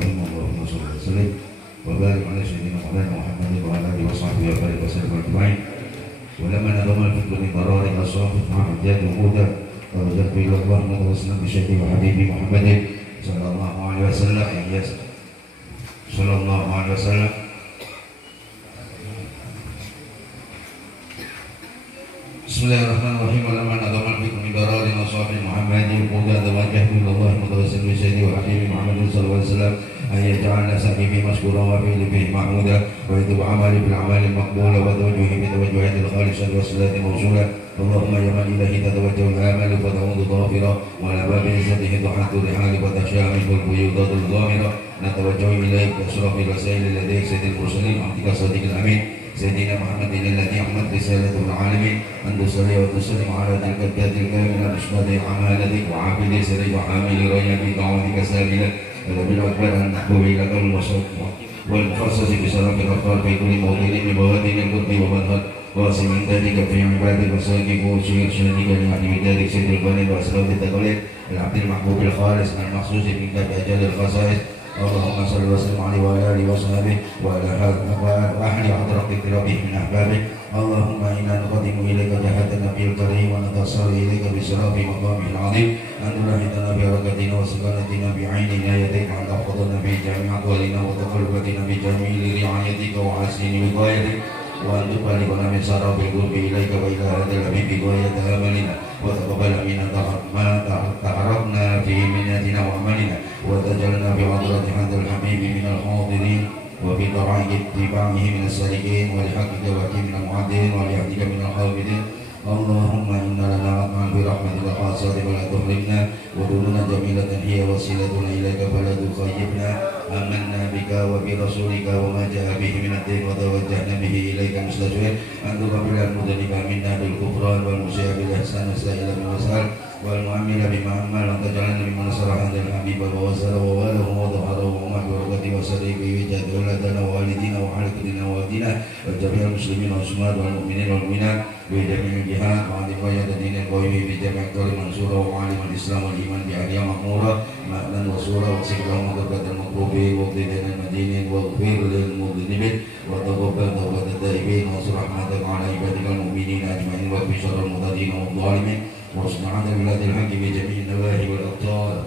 رحمه اللهم صل وسلم وبارك على سيدنا مولانا محمد وعلى اله وصحبه وسلم اجمعين. ولما نظم الفكر من قرار الصافي مع حجاج وهدى فوجدت الى الله متوسلا بشيخي وحبيبي محمد صلى الله عليه وسلم صلى الله عليه وسلم. Bismillahirrahmanirrahim. ولما نظم الفكر من قرار الصافي محمد وهدى توجهت الى الله متوسلا بشيخي وحبيبي محمد صلى الله عليه وسلم أن يجعلنا سعيي مشكورا وفي به محمودا ويتوب عملي بالأعمال المقبولة وتوجهي بتوجهات الخالصة والصلاة موصولة. اللهم يا من إليه تتوجه الآمال فتعود ظافرة وعلى باب عزته تحط الرحال وتشامخ البيوضات الظاهرة. نتوجه إليك بأشرف الرسائل لديك سيد المرسلين عبدك الصادق الأمين سيدنا محمد الذي أحمد رسالته العالمين أن تصلي وتسلم على تلك الذات الكاملة بشمال عمالتك وعابد سري وحامل ريا بدعوتك ساملة بالأكبر أن نحبه لك المصرف والمخصص بشرف الأفكار في كل موطن من بوادن القرب ومنهج واسم من ذلك في عبادك وساكب وشير شانك لأهل ذلك سيد البنين وأسرار التقليد العبد المحبوب الخالص المخصوص منك بأجل الخصائص. اللهم صل وسلم عليه وعلى آله وصحبه وعلى أهل حضرة اقترابه من أحبابه. اللهم إنا نقدم إليك جهة النبي الكريم ونتصل إليك بشرف مقامه العظيم أن تلهدنا ببركتنا وسكنتنا بعين عنايتك وأن تحفظنا بجميع أقوالنا وتقلبتنا بجميل رعايتك وحسن وقايتك وأن تبلغنا من سراب القرب إليك وإلى هذا الحبيب غاية آمالنا وتقبل منا ما تعرفنا في منياتنا وعملنا وتجعلنا بحضرة هذا الحبيب من الحاضرين وفي طريق اتباعه من السالكين ولحقك وكي من المعدين ولعبدك من الحامدين. اللهم إنا لنا أطمع برحمتك الخاصة فلا تحرمنا ودوننا جميلة هي وسيلتنا إليك فلا تخيبنا. آمنا بك وبرسولك وما جاء به من الدين وتوجهنا به إليك مستجير أن تغفر المذنب منا بالكفران والمسيء بالإحسان والسائل بالمسأل والمؤمن بما أمل أن تجعلنا ممن نصر هذا الحبيب ووزر وواله وظهره ومع بركته وسريك وجاد ولدنا ووالدينا وحلقتنا ووالدينا وجميع المسلمين والمسلمات والمؤمنين والمؤمنات بجميع الجهات وعن قيادة الدين القوي بجميع طريق منصورة وعالم الإسلام والإيمان بعليا مأمورة مألا وصورة وسكرهم وقدرة المطلوبين وقضينا المدينين واغفر للمذنبين وتقبل توبة التائبين وانصر رحمتك على عبادك المؤمنين أجمعين واكف شر المعتدين والظالمين واصنع عنا بلاد الحق بجميع النواحي والأقطار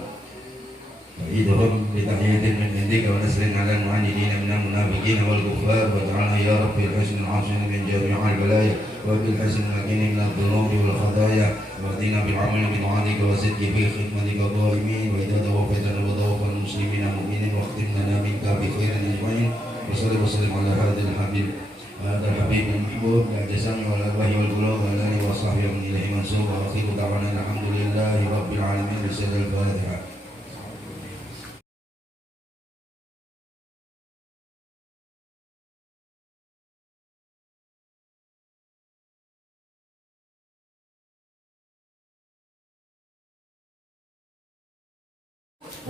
وإيدهم بتحية من عندك ونسر على المعاندين من المنافقين والكفار واجعلنا يا رب الحسن العاصم من جميع البلايا وبالحسن المكين من الذنوب والخطايا واهدنا بالعمل بطاعتك وصدق في خدمتك قائمين وإذا توفيتنا وتوفى المسلمين المؤمنين واختم لنا منك بخير أجمعين وصلي وسلم على هذا الحبيب المحبوب بعد سمع والأرواح والقلوب وعلى آله وصحبه ومن إليه منسوب وآخر دعوانا الحمد لله رب العالمين. بسر الفاتحة.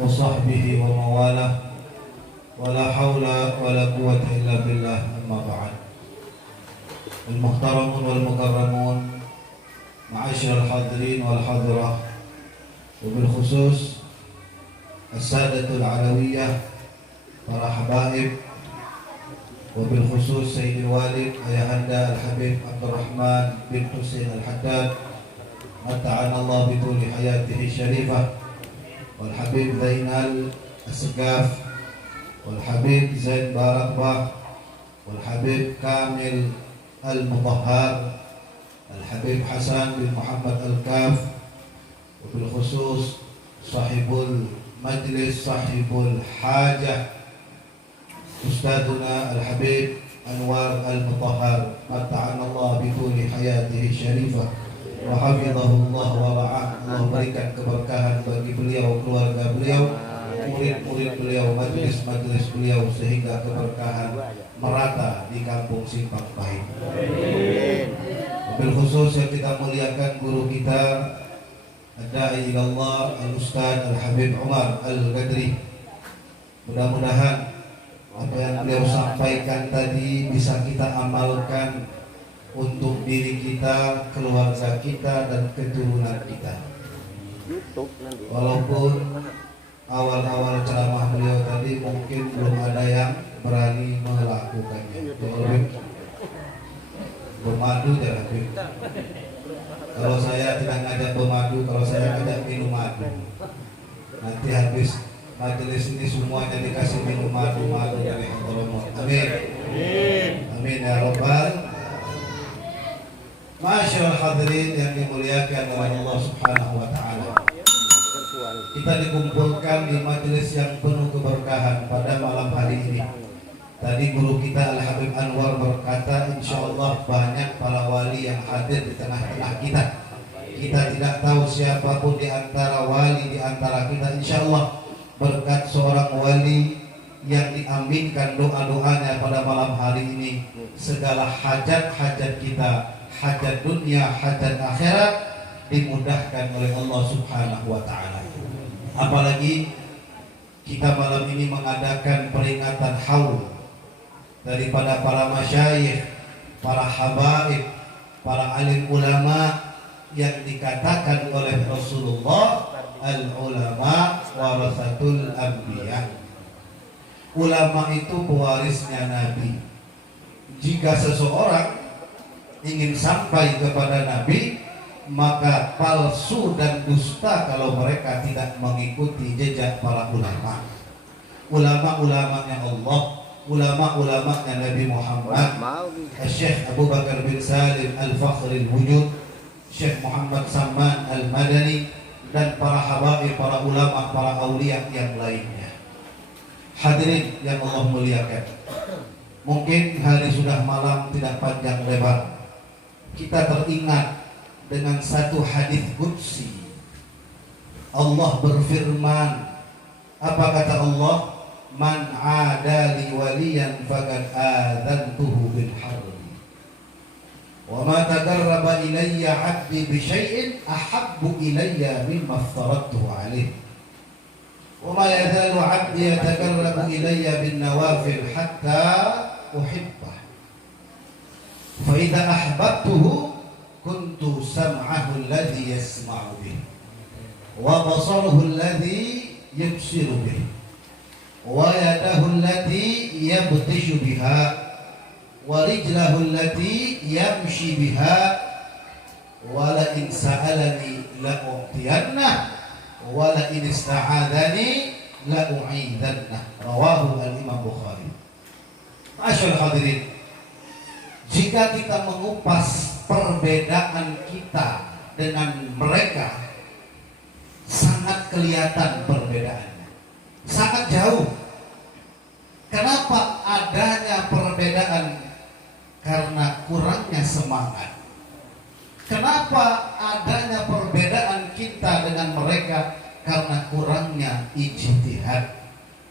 وصحبه ومواله ولا حول ولا قوة إلا بالله. أما بعد. المحترمون والمكرمون معاشر الحاضرين والحاضرة وبالخصوص السادة العلوية para habaib وبالخصوص سيد الوالد Ayahanda الحبيب عبد الرحمن بن حسين الحداد متعنا الله بطول حياته الشريفة والحبيب زينال السقاف والحبيب زين بارقبة والحبيب كامل المطهر الحبيب حسن بن محمد الكاف وبالخصوص صاحب المجلس صاحب الحاجة أستاذنا الحبيب أنوار المطهر متعنا الله بطول حياته الشريفة وحفظه Allah wara'ah. Allah berikan keberkahan bagi beliau, keluarga beliau, murid-murid beliau, majelis-majelis beliau sehingga keberkahan merata di kampung Simpang Pahit. Bil khusus yang kita muliakan guru kita Ad-Da'i ilallah Al-Ustaz Al-Habib Umar Al-Gadri. Mudah-mudahan apa yang beliau sampaikan tadi bisa kita amalkan untuk diri kita, keluarga kita, dan keturunan kita. Walaupun awal-awal ceramah beliau tadi mungkin belum ada yang berani melakukannya. Bermadu ya Habib. Kalau saya tidak ngajak bermadu, kalau saya ngajak minum madu, nanti habis majelis ini semuanya dikasih minum madu dari Hadramaut. Amin. Amin ya Rabbal. Masyaallah hadirin yang dimuliakan oleh Allah Subhanahu wa taala. Kita dikumpulkan di majelis yang penuh keberkahan pada malam hari ini. Tadi guru kita Al-Habib Anwar berkata, insyaallah banyak para wali yang hadir di tengah-tengah kita. Kita tidak tahu siapapun di antara wali di antara kita, insyaallah berkat seorang wali yang diaminkan doa-doanya pada malam hari ini, segala hajat-hajat kita, hajat dunia, hajat akhirat dimudahkan oleh Allah Subhanahu wa taala. Apalagi kita malam ini mengadakan peringatan haul daripada para masyayikh, para habaib, para alim ulama yang dikatakan oleh Rasulullah, al-ulama warasatul anbiya. Ulama itu pewarisnya Nabi. Jika seseorang ingin sampai kepada Nabi, maka palsu dan dusta kalau mereka tidak mengikuti jejak para ulama. Ulama-ulamanya Allah, ulama-ulamanya Nabi Muhammad, Syekh Abu Bakar bin Salim Al-Fakhril Wujud, Syekh Muhammad Salman Al-Madani, dan para habaib, para ulama, para aulia yang lainnya. Hadirin yang Allah muliakan, mungkin hari sudah malam, tidak panjang lebar, kita teringat dengan satu hadis qudsi. Allah berfirman, apa kata Allah? Man adali waliyan faqad adzantuhu bil harb. Wa ma taqarraba ilayya 'abdi bi syai'in ahabbu ilayya mimma aftaradtuhu 'alaihi. Wa ma yazalu 'abdi yataqarrabu ilayya bin nawafil hatta uhibbah. Fa idza ahbabtuhu kuntu sam'ahu alladhi yasma'u bih wa basaruhu alladhi yubsiru bih wa yadahu allati yabtishu biha wa rijlahu allati yamshi biha wa la in sa'alani la u'tiyannah wa la in ista'adani la u'idannah. Rawahu al-Imam Bukhari. Masyaallah hadirin, jika kita mengupas perbedaan kita dengan mereka, sangat kelihatan perbedaannya, sangat jauh. Kenapa adanya perbedaan? Karena kurangnya semangat. Kenapa adanya perbedaan kita dengan mereka? Karena kurangnya ijtihad,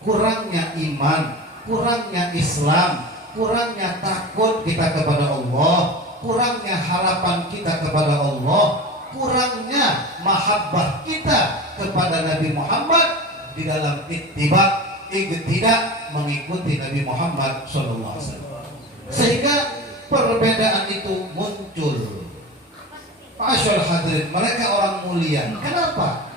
kurangnya iman, kurangnya Islam, kurangnya takut kita kepada Allah, kurangnya harapan kita kepada Allah, kurangnya mahabbah kita kepada Nabi Muhammad di dalam tidak mengikuti Nabi Muhammad SAW. Sehingga perbedaan itu muncul. Masyaallah hadirin, mereka orang mulia. Kenapa?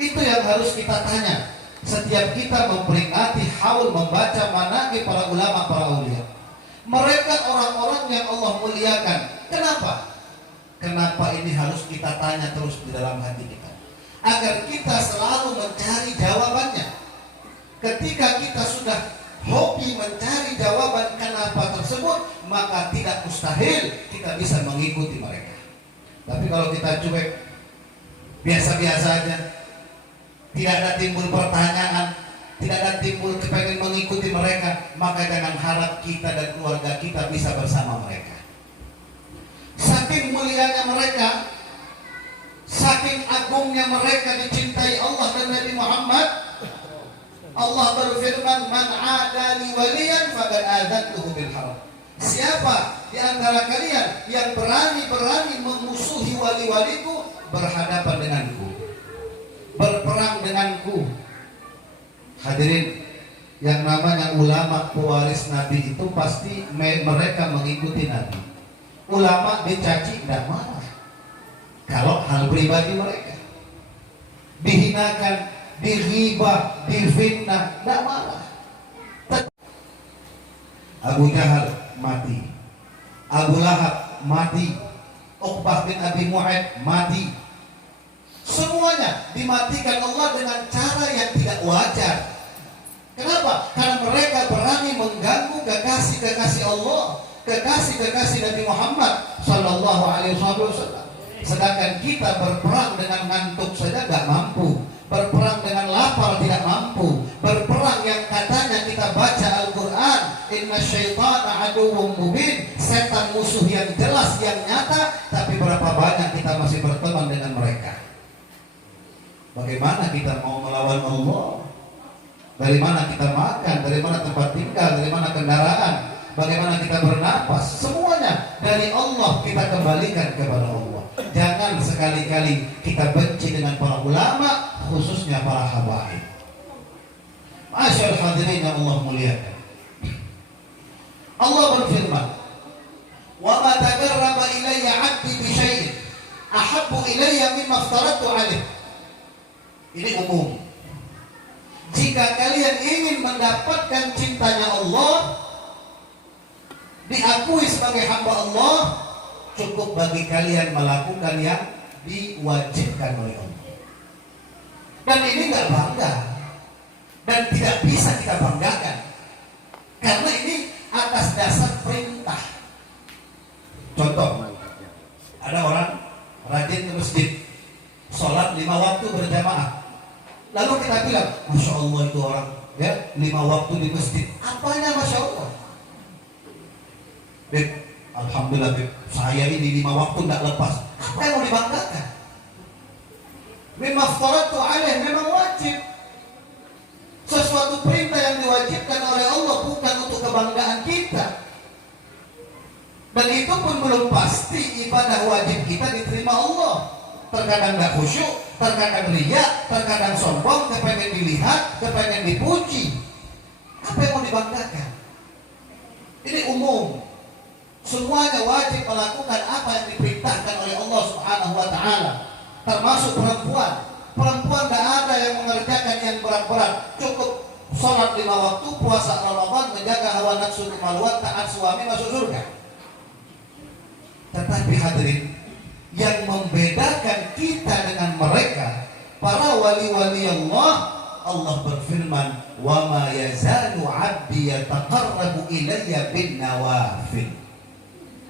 Itu yang harus kita tanya setiap kita memperingati haul, membaca manaqib para ulama, para aulia. Mereka orang-orang yang Allah muliakan. Kenapa? Kenapa ini harus kita tanya terus di dalam hati kita, agar kita selalu mencari jawabannya. Ketika kita sudah hobi mencari jawaban kenapa tersebut, maka tidak mustahil kita bisa mengikuti mereka. Tapi kalau kita cuek, biasa-biasa aja, tidak ada timbul pertanyaan, tidak ada timbul kepengen mengikuti mereka, maka jangan harap kita dan keluarga kita bisa bersama mereka. Saking mulianya mereka, saking agungnya mereka, dicintai Allah dan Nabi Muhammad. Allah berfirman, man adali waliyan faqad adzantuhu bil harb. Siapa di antara kalian yang berani memusuhi wali-waliku, berhadapan denganku, berperang denganku. Hadirin, yang namanya ulama pewaris Nabi itu pasti mereka mengikuti Nabi. Ulama dicaci tidak marah kalau hal pribadi mereka, dihinakan dighibah, difitnah, tidak marah. Abu Jahal mati, Abu Lahab mati, Uqbah bin Abi Mu'aid mati. Semuanya dimatikan Allah dengan cara yang tidak wajar. Kenapa? Karena mereka berani mengganggu kekasih-kekasih Allah, kekasih-kekasih Nabi Muhammad Sallallahu Alaihi Wasallam. Sedangkan kita berperang dengan ngantuk saja gak mampu, berperang dengan lapar tidak mampu, berperang yang katanya kita baca Al-Quran, inna syaitana aduwwum mubin, setan musuh yang jelas, yang nyata, tapi berapa banyak kita masih berteman dengan mereka. Bagaimana kita mau melawan Allah? Dari mana kita makan, dari mana tempat tinggal, dari mana kendaraan, bagaimana kita bernapas, semuanya dari Allah kita kembalikan kepada Allah. Jangan sekali-kali kita benci dengan para ulama, khususnya para habaib. Masyaallah hadirin yang Allah muliakan. Allah berfirman, "Wa ma taqarraba ilayya 'abdi bi syai'in ahabbu ilayya mimma aftaratu 'alaihi." Ini umum. Jika kalian ingin mendapatkan cintanya Allah, diakui sebagai hamba Allah, cukup bagi kalian melakukan yang diwajibkan oleh Allah. Dan ini nggak bangga dan tidak bisa kita banggakan, karena ini atas dasar perintah. Contoh, ada orang rajin ke masjid, sholat 5 waktu berjamaah. Lalu kita bilang, Masya Allah itu orang ya 5 waktu di masjid. Apanya Masya Allah? Beb, alhamdulillah Beb, saya ini 5 waktu tidak lepas. Apa yang mau dibanggakan? Memang faratu alaih, memang wajib. Sesuatu perintah yang diwajibkan oleh Allah, bukan untuk kebanggaan kita. Dan itu pun belum pasti ibadah wajib kita diterima Allah. Terkadang tidak khusyuk, terkadang riya, terkadang sombong, kepengen dilihat, kepengen dipuji. Apa yang mau dibanggakan? Ini umum. Semuanya wajib melakukan apa yang diperintahkan oleh Allah Subhanahu wa Ta'ala, termasuk perempuan. Perempuan tidak ada yang mengerjakan yang berat-berat. Cukup sholat 5 waktu, puasa Ramadan, menjaga hawa nafsu kemaluan, taat suami, masuk surga. Tetapi hadirin, yang membedakan kita dengan mereka, para wali-wali Allah, Allah berfirman, "Wa ma yazalu 'abdi yataqarrabu ilayya bin nawafil."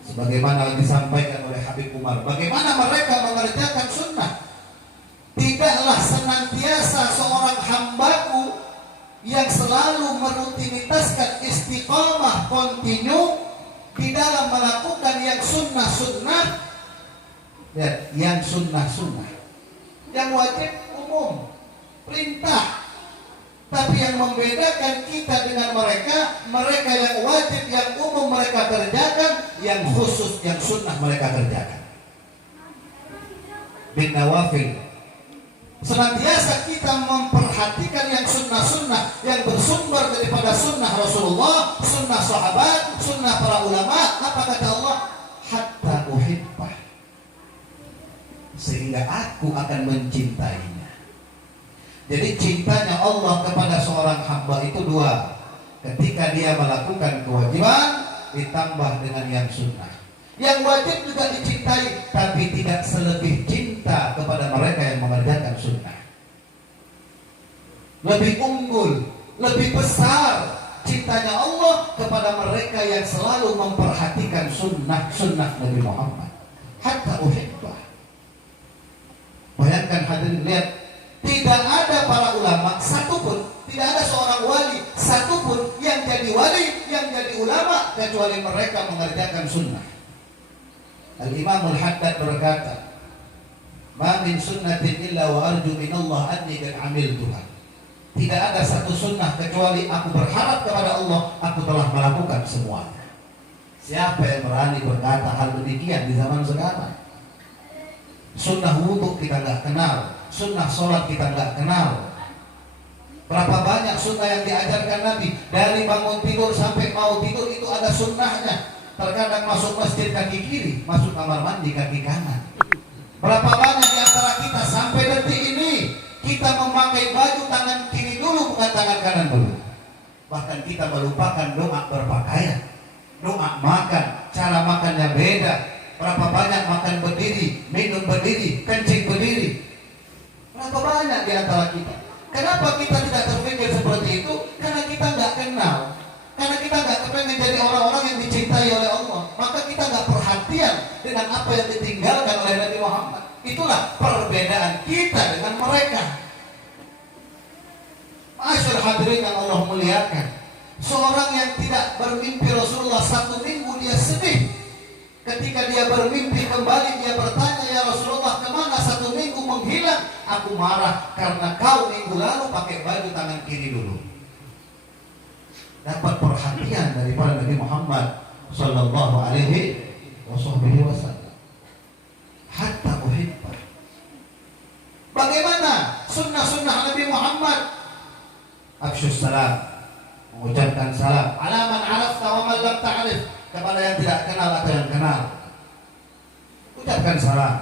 Sebagaimana disampaikan oleh Habib Umar, bagaimana mereka mengerjakan sunnah. Tidaklah senantiasa seorang hambaku yang selalu merutinitaskan istiqamah kontinu di dalam melakukan yang sunnah-sunnah, ya, yang sunnah-sunnah, yang wajib umum, perintah. Tapi yang membedakan kita dengan mereka, mereka yang wajib, yang umum mereka kerjakan, yang khusus, yang sunnah mereka kerjakan. Bin nawafil, senantiasa kita memperhatikan yang sunnah-sunnah yang bersumber daripada sunnah Rasulullah, sunnah sahabat, sunnah para ulama. Apa kata Allah? Hatta uhibbah, sehingga aku akan mencintainya. Jadi cintanya Allah kepada seorang hamba itu dua. Ketika dia melakukan kewajiban, ditambah dengan yang sunnah. Yang wajib juga dicintai, tapi tidak selebih cinta kepada mereka yang mengerjakan sunnah. Lebih unggul, lebih besar cintanya Allah kepada mereka yang selalu memperhatikan sunnah Nabi Muhammad. Hatta uhibbah. Bayangkan hadirin, lihat, tidak ada para ulama satupun, tidak ada seorang wali satupun yang jadi wali, yang jadi ulama, kecuali mereka mengerjakan sunnah. Al-Imam Al-Haddad berkata, "Ma min sunnatin illa wa arju minallah anni qad amiltuha." Tidak ada satu sunnah kecuali aku berharap kepada Allah, aku telah melakukan semuanya. Siapa yang berani berkata hal demikian di zaman sekarang? Sunnah wudhu kita nggak kenal, sunnah sholat kita nggak kenal. Berapa banyak sunnah yang diajarkan Nabi, dari bangun tidur sampai mau tidur itu ada sunnahnya. Terkadang masuk masjid kaki kiri, masuk kamar mandi kaki kanan. Berapa banyak di antara kita sampai detik ini Kita memakai baju tangan kiri dulu, bukan tangan kanan dulu. Bahkan kita melupakan doa berpakaian, doa makan, cara makannya beda. Berapa banyak makan berdiri, minum berdiri, kencing berdiri. Berapa banyak di antara kita. Kenapa kita tidak terpikir seperti itu? Karena kita nggak kenal. Karena kita nggak kepengen jadi orang-orang yang dicintai oleh Allah. Maka kita nggak perhatian dengan apa yang ditinggalkan oleh Nabi Muhammad. Itulah perbedaan kita dengan mereka. Masyaallah hadirin yang Allah muliakan. Seorang yang tidak bermimpi Rasulullah 1 minggu dia sedih. Ketika dia bermimpi kembali dia bertanya, ya Rasulullah, kemana 1 minggu menghilang? Aku marah karena kau minggu lalu pakai baju tangan kiri dulu. Dapat perhatian daripada Nabi Muhammad sallallahu alaihi wasallam. Hatta uhibba. Bagaimana sunnah-sunnah Nabi Muhammad? Afsyus salam, mengucapkan salam ala man arafta wa man lam ta'rif, kepada yang tidak kenal atau yang kenal. Ucapkan salam.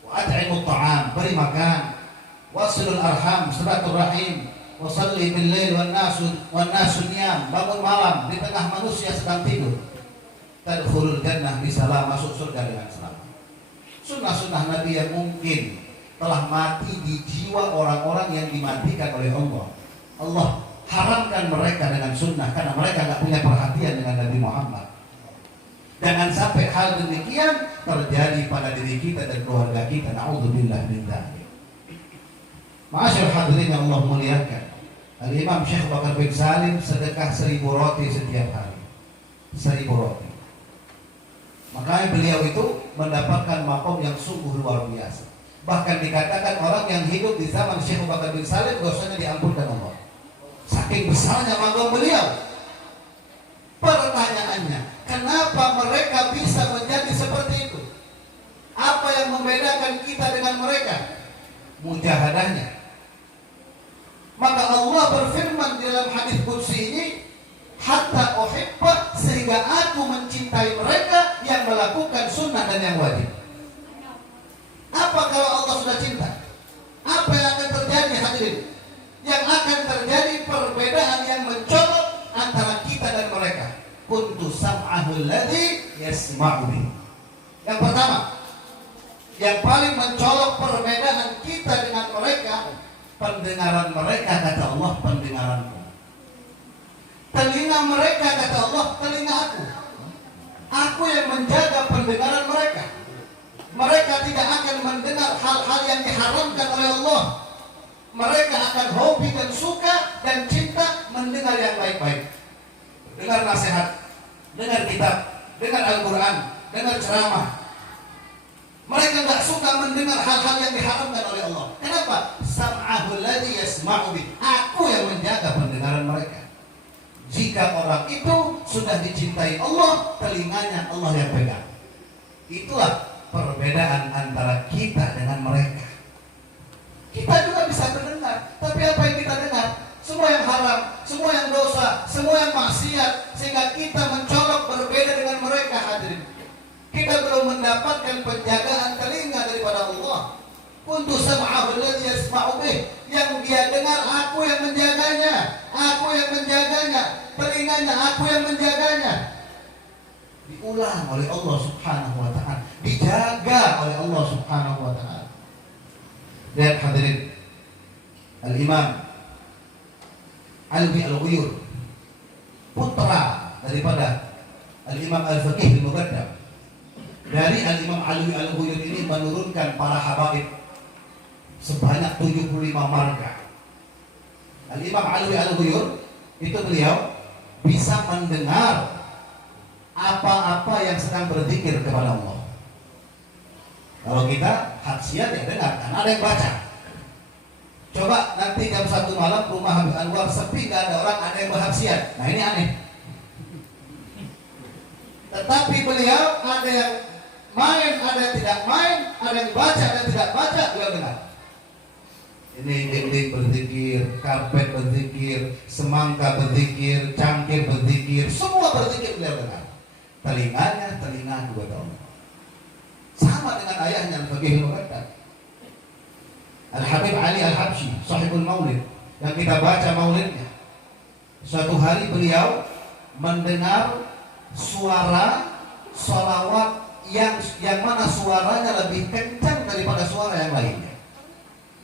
Wa at'imut ta'am, beri makan. Wasilul arham, silaturahim. Wa salli bil lail wan nasu niyam, bangun malam di tengah manusia sedang tidur. Tadkhulul jannah bisalam, masuk surga dengan selamat. Sunnah-sunnah Nabi yang mungkin telah mati di jiwa orang-orang yang dimatikan oleh Allah. Allah haramkan mereka dengan sunnah karena mereka nggak punya perhatian dengan Nabi Muhammad. Jangan sampai hal demikian terjadi pada diri kita dan keluarga kita. Na'udzubillah min dzalik. Ma'asyar hadirin yang Allah muliakan. Al-Imam Syekh Bakar bin Salim sedekah 1000 roti setiap hari. 1000 roti. Makanya beliau itu mendapatkan makom yang sungguh luar biasa. Bahkan dikatakan orang yang hidup di zaman Syekh Bakar bin Salim dosanya diampunkan Allah. Saking besarnya makom beliau. Pertanyaannya, kenapa mereka bisa menjadi seperti itu? Apa yang membedakan kita dengan mereka? Mujahadahnya. Maka Allah berfirman di dalam hadis qudsi ini, hatta uhibba, sehingga aku mencintai mereka yang melakukan sunnah dan yang wajib. Apa kalau Allah sudah cinta? Apa yang akan terjadi hadirin? Yang akan terjadi perbedaan yang mencolok antara kita dan mereka. Kuntu sam'ahul ladzi yasma'u bihi. Yang pertama, yang paling mencolok perbedaan kita dengan mereka, pendengaran mereka, kata Allah, pendengaranku. Telinga mereka, kata Allah, telinga aku. Aku yang menjaga pendengaran mereka. Mereka tidak akan mendengar hal-hal yang diharamkan oleh Allah. Mereka akan hobi dan suka dan cinta mendengar yang baik-baik. Dengar nasihat, dengar kitab, dengar Al-Quran, dengar ceramah. Mereka nggak suka mendengar hal-hal yang diharamkan oleh Allah. Kenapa? Sam'ahul ladzi yasma'u bihi. Aku yang menjaga pendengaran mereka. Jika orang itu sudah dicintai Allah, telinganya Allah yang pegang. Itulah perbedaan antara kita dengan mereka. Kita juga bisa mendengar, tapi apa yang kita dengar? Semua yang haram, semua yang dosa, semua yang maksiat, sehingga kita mencolok berbeda dengan mereka hadirin. Kita belum mendapatkan penjagaan telinga daripada Allah. Kuntu sam'ahu alladzi yasma'u bih, yang dia dengar aku yang menjaganya, aku yang menjaganya, telinganya aku yang menjaganya. Diulang oleh Allah Subhanahu wa ta'ala, dijaga oleh Allah Subhanahu wa ta'ala. Lihat hadirin, Al-Imam Alwi Al-Ghuyur, putra daripada Al-Imam Al-Faqih Al-Muqaddam. Dari Al-Imam Alwi Al-Ghuyur ini menurunkan para habaib sebanyak 75 marga. Al-Imam Alwi Al-Ghuyur itu beliau bisa mendengar apa-apa yang sedang berzikir kepada Allah. Kalau kita haksiat ya dengar, karena ada yang baca. Coba nanti jam 1 malam rumah Habib Anwar sepi, gak ada orang, ada yang berhaksiat. Nah ini aneh. Tetapi beliau ada yang main, ada yang tidak main, ada yang baca, ada yang tidak baca, beliau dengar. Ini dinding berzikir, karpet berzikir, semangka berzikir, cangkir berzikir, semua berzikir beliau dengar. Telinganya, telinga dua tahun. Sama dengan ayahnya Al-Faqih Al-Muqaddam. Al-Habib Ali Al-Habsyi, sahibul maulid, yang kita baca maulidnya. Suatu hari beliau mendengar suara sholawat yang mana suaranya lebih kencang daripada suara yang lainnya.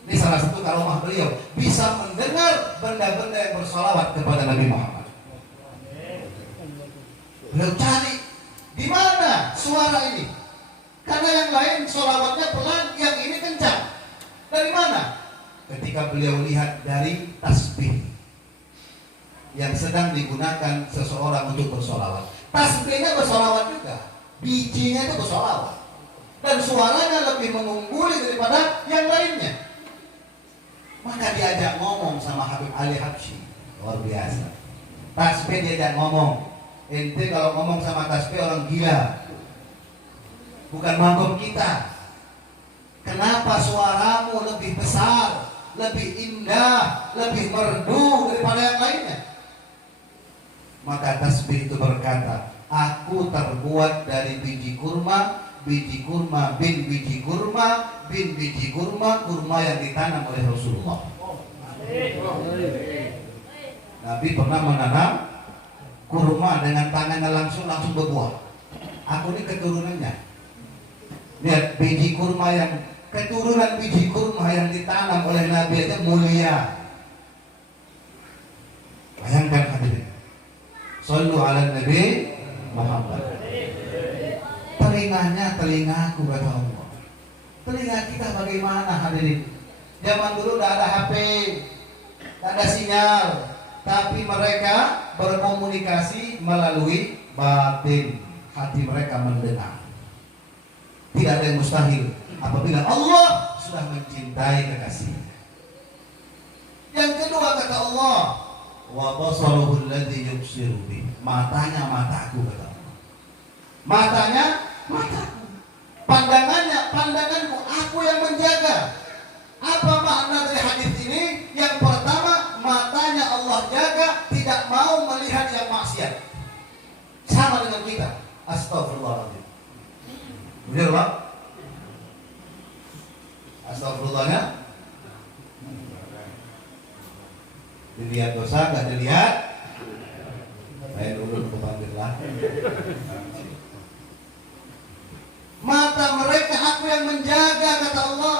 Ini salah satu karomah beliau, bisa mendengar benda-benda yang bersolawat kepada Nabi Muhammad. Beliau cari di mana suara ini, karena yang lain sholawatnya pelan, yang ini kencang. Dari mana? Ketika beliau lihat dari tasbih yang sedang digunakan seseorang untuk bersolawat. Tasbihnya bersolawat juga, bijinya itu bersolawat, dan suaranya lebih mengungguli daripada yang lainnya. Maka diajak ngomong sama Habib Ali Habsyi, luar biasa. Tasbih diajak ngomong. Ente kalau ngomong sama tasbih orang gila, bukan magom kita. Kenapa suaramu lebih besar, lebih indah, lebih merdu daripada yang lainnya? Maka tasbih itu berkata, aku terbuat dari biji kurma bin biji kurma bin biji kurma, kurma yang ditanam oleh Rasulullah. Nabi pernah menanam kurma dengan tangannya langsung berbuah. Aku ini keturunannya. Lihat biji kurma yang keturunan biji kurma yang ditanam oleh Nabi aja mulia. Bayangkan hadirin. Shallu ala Nabi Muhammad. Telinganya telingaku kata Allah. Telinga kita bagaimana hadirin? Zaman dulu tidak ada HP, tidak ada sinyal, tapi mereka berkomunikasi melalui batin. Hati mereka mendengar. Tidak ada yang mustahil apabila Allah sudah mencintai kekasihnya. Yang kedua kata Allah, wa basaruhu alladhi yubsiru bih. Matanya mataku kata Allah. Matanya mataku. Pandangannya pandanganku, aku yang menjaga. Apa makna dari hadis ini? Yang pertama, matanya Allah jaga, tidak mau melihat yang maksiat. Sama dengan kita. Astagfirullahaladzim. Benar Pak? Astagfirullahnya dilihat dosa, gak dilihat lain ulun kepanggillah. Mata mereka aku yang menjaga kata Allah.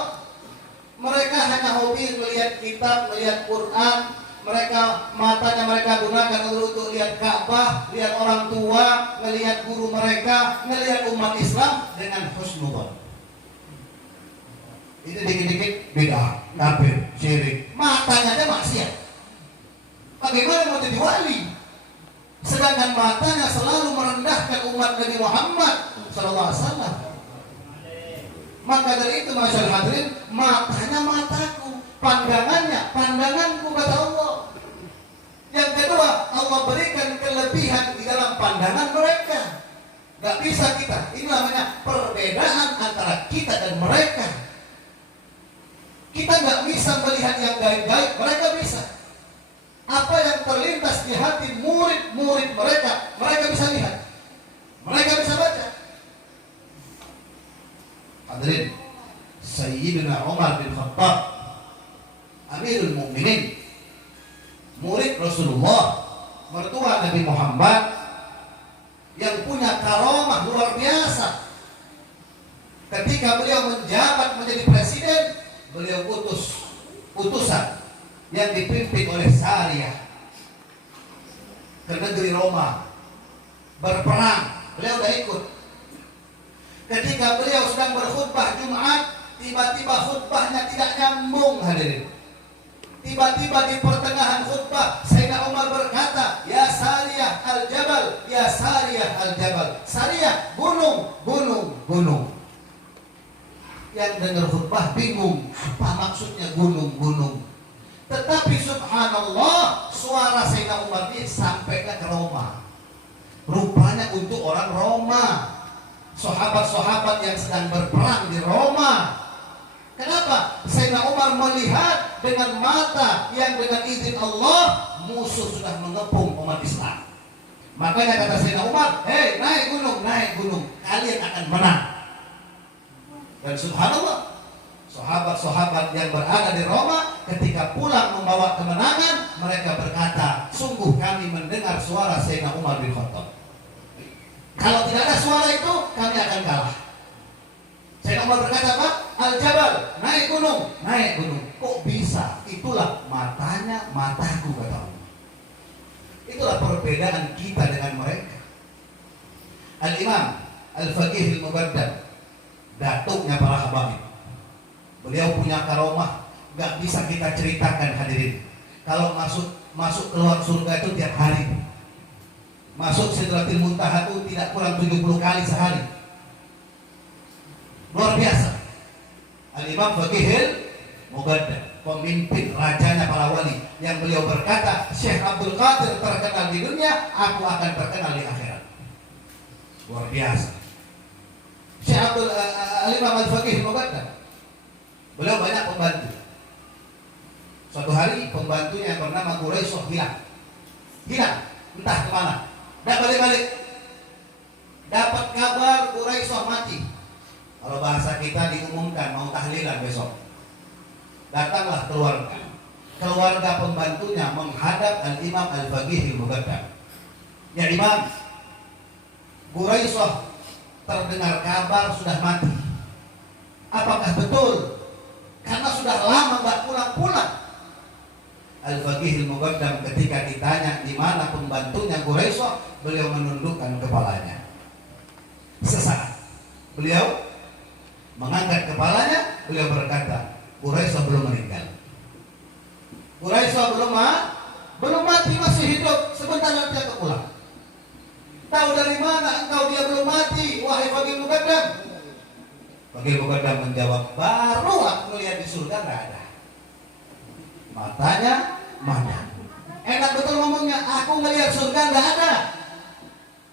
Mereka hanya hobi melihat kitab, melihat Quran. Mereka matanya mereka gunakan untuk lihat Ka'bah, lihat orang tua, melihat guru mereka, melihat umat Islam dengan husnudzon. Itu dikit-dikit beda, kafir, syirik. Matanya aja maksiat. Bagaimana mau jadi wali? Sedangkan matanya selalu merendahkan umat Nabi Muhammad SAW. Maka dari itu masyarakat hadirin, matanya mataku, pandangannya pandanganku kata Allah. Yang kedua, Allah berikan kelebihan di dalam pandangan mereka. Gak bisa kita, ini namanya perbedaan antara kita dan mereka. Kita gak bisa melihat yang gaib-gaib, mereka bisa. Apa yang terlintas di hati murid-murid mereka, mereka bisa lihat, mereka bisa baca. Hadirin, Sayyidina Umar bin Khattab, Amirul Mukminin, murid Rasulullah, mertua Nabi Muhammad, yang punya karomah luar biasa. Ketika beliau menjabat menjadi presiden, beliau utusan yang dipimpin oleh Sariyah ke negeri Roma berperang. Beliau sudah ikut. Ketika beliau sedang berkhutbah Jumat, tiba-tiba khutbahnya tidak nyambung hadirin. Tiba-tiba di pertengahan khutbah Sayyidina Umar berkata, "Ya Sariyah al-Jabal, ya Sariyah al-Jabal." Sariyah, gunung, gunung, gunung. Yang dengar khutbah bingung, apa maksudnya gunung, gunung. Tetapi subhanallah, suara Sayyidina Umar ini sampainya ke Roma. Rupanya untuk orang Roma. Sahabat-sahabat yang sedang berperang di Roma. Kenapa? Sayyidina Umar melihat dengan mata yang dengan izin Allah musuh sudah mengepung umat Islam. Makanya kata Sayyidina Umar, "Hei, naik gunung, kalian akan menang." Dan subhanallah, Sahabat-sahabat yang berada di Roma ketika pulang membawa kemenangan, mereka berkata, sungguh kami mendengar suara Sayyidina Umar bin Khattab. Kalau tidak ada suara itu, kami akan kalah. Sayyidina Umar berkata apa? Al-Jabal, naik gunung, naik gunung. Kok bisa? Itulah matanya mataku, kata Allah. Itulah perbedaan kita dengan mereka. Al-Imam Al-Faqih Al-Mubaddal, datuknya para habaib. Beliau punya karomah, gak bisa kita ceritakan hadirin. Kalau masuk keluar surga itu tiap hari. Masuk Sidratil Muntaha itu tidak kurang 70 kali sehari. Luar biasa. Al-Imam Faqih Mubaddal, pemimpin rajanya para wali, yang beliau berkata, Syekh Abdul Qadir terkenal di dunia, aku akan terkenal di akhirat. Luar biasa. Syekh Al-Imam Al-Faqih Mubaddal, beliau banyak pembantu. Suatu hari pembantunya yang bernama Quraisyah hilang, entah kemana, tidak balik-balik. Dapat kabar Quraisyah mati. Kalau bahasa kita diumumkan mau tahlilan besok. Datanglah keluarga pembantunya menghadap Al-Imam Al-Faqih Al-Mubaddal. Ya Imam, Quraisyah terdengar kabar sudah mati. Apakah betul? Karena sudah lama nggak pulang-pulang. Al-Faqih Al-Mubaddal ketika ditanya di mana pembantunya Quraisyah, beliau menundukkan kepalanya. Sesaat beliau mengangkat kepalanya, beliau berkata, Quraisyah belum meninggal. Quraisyah belum mati, masih hidup. Sebentar nanti akan pulang. Tahu dari mana engkau dia belum mati, wahai Faqih Mubaddal? Faqih Mubaddal menjawab, baru aku melihat di surga nggak ada. Matanya mana? Enak betul ngomongnya. Aku melihat surga nggak ada.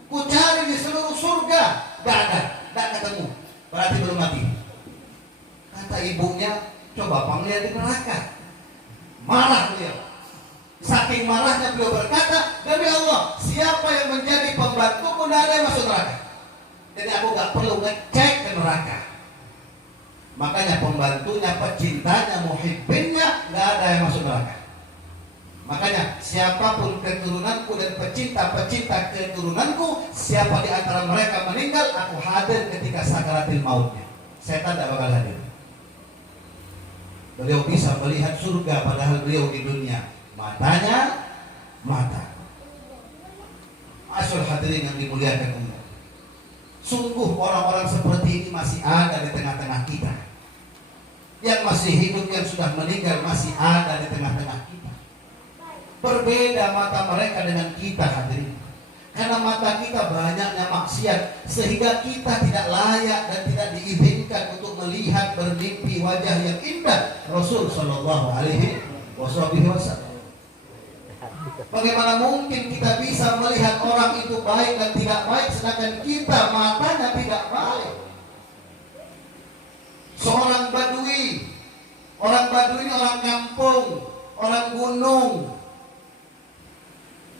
Ku cari di seluruh surga nggak ada, nggak ketemu. Berarti belum mati. Kata ibunya, coba panggil di neraka. Marah beliau. Saking marahnya beliau berkata, demi Allah, siapa yang menjadi pembantuku tidak ada yang masuk neraka. Jadi aku nggak perlu ngecek ke neraka. Makanya pembantunya, pecintanya, muhibbinnya nggak ada yang masuk neraka. Makanya siapapun keturunanku dan pecinta-pecinta keturunanku, siapa di antara mereka meninggal, aku hadir ketika sakaratil mautnya. Setan tidak bakal hadir. Beliau bisa melihat surga padahal beliau di dunia matanya mata. Asyur hadirin yang dimuliakan Allah, sungguh orang-orang seperti ini masih ada di tengah-tengah kita. Yang masih hidup, yang sudah meninggal masih ada di tengah-tengah kita. Berbeda mata mereka dengan kita hadirin. Karena mata kita banyaknya maksiat, sehingga kita tidak layak dan tidak diizinkan untuk melihat, bermimpi wajah yang indah Rasul Shallallahu Alaihi Wasallam. Bagaimana mungkin kita bisa melihat orang itu baik dan tidak baik, sedangkan kita matanya tidak baik? Seorang Badui, orang Badui ini orang kampung, orang gunung,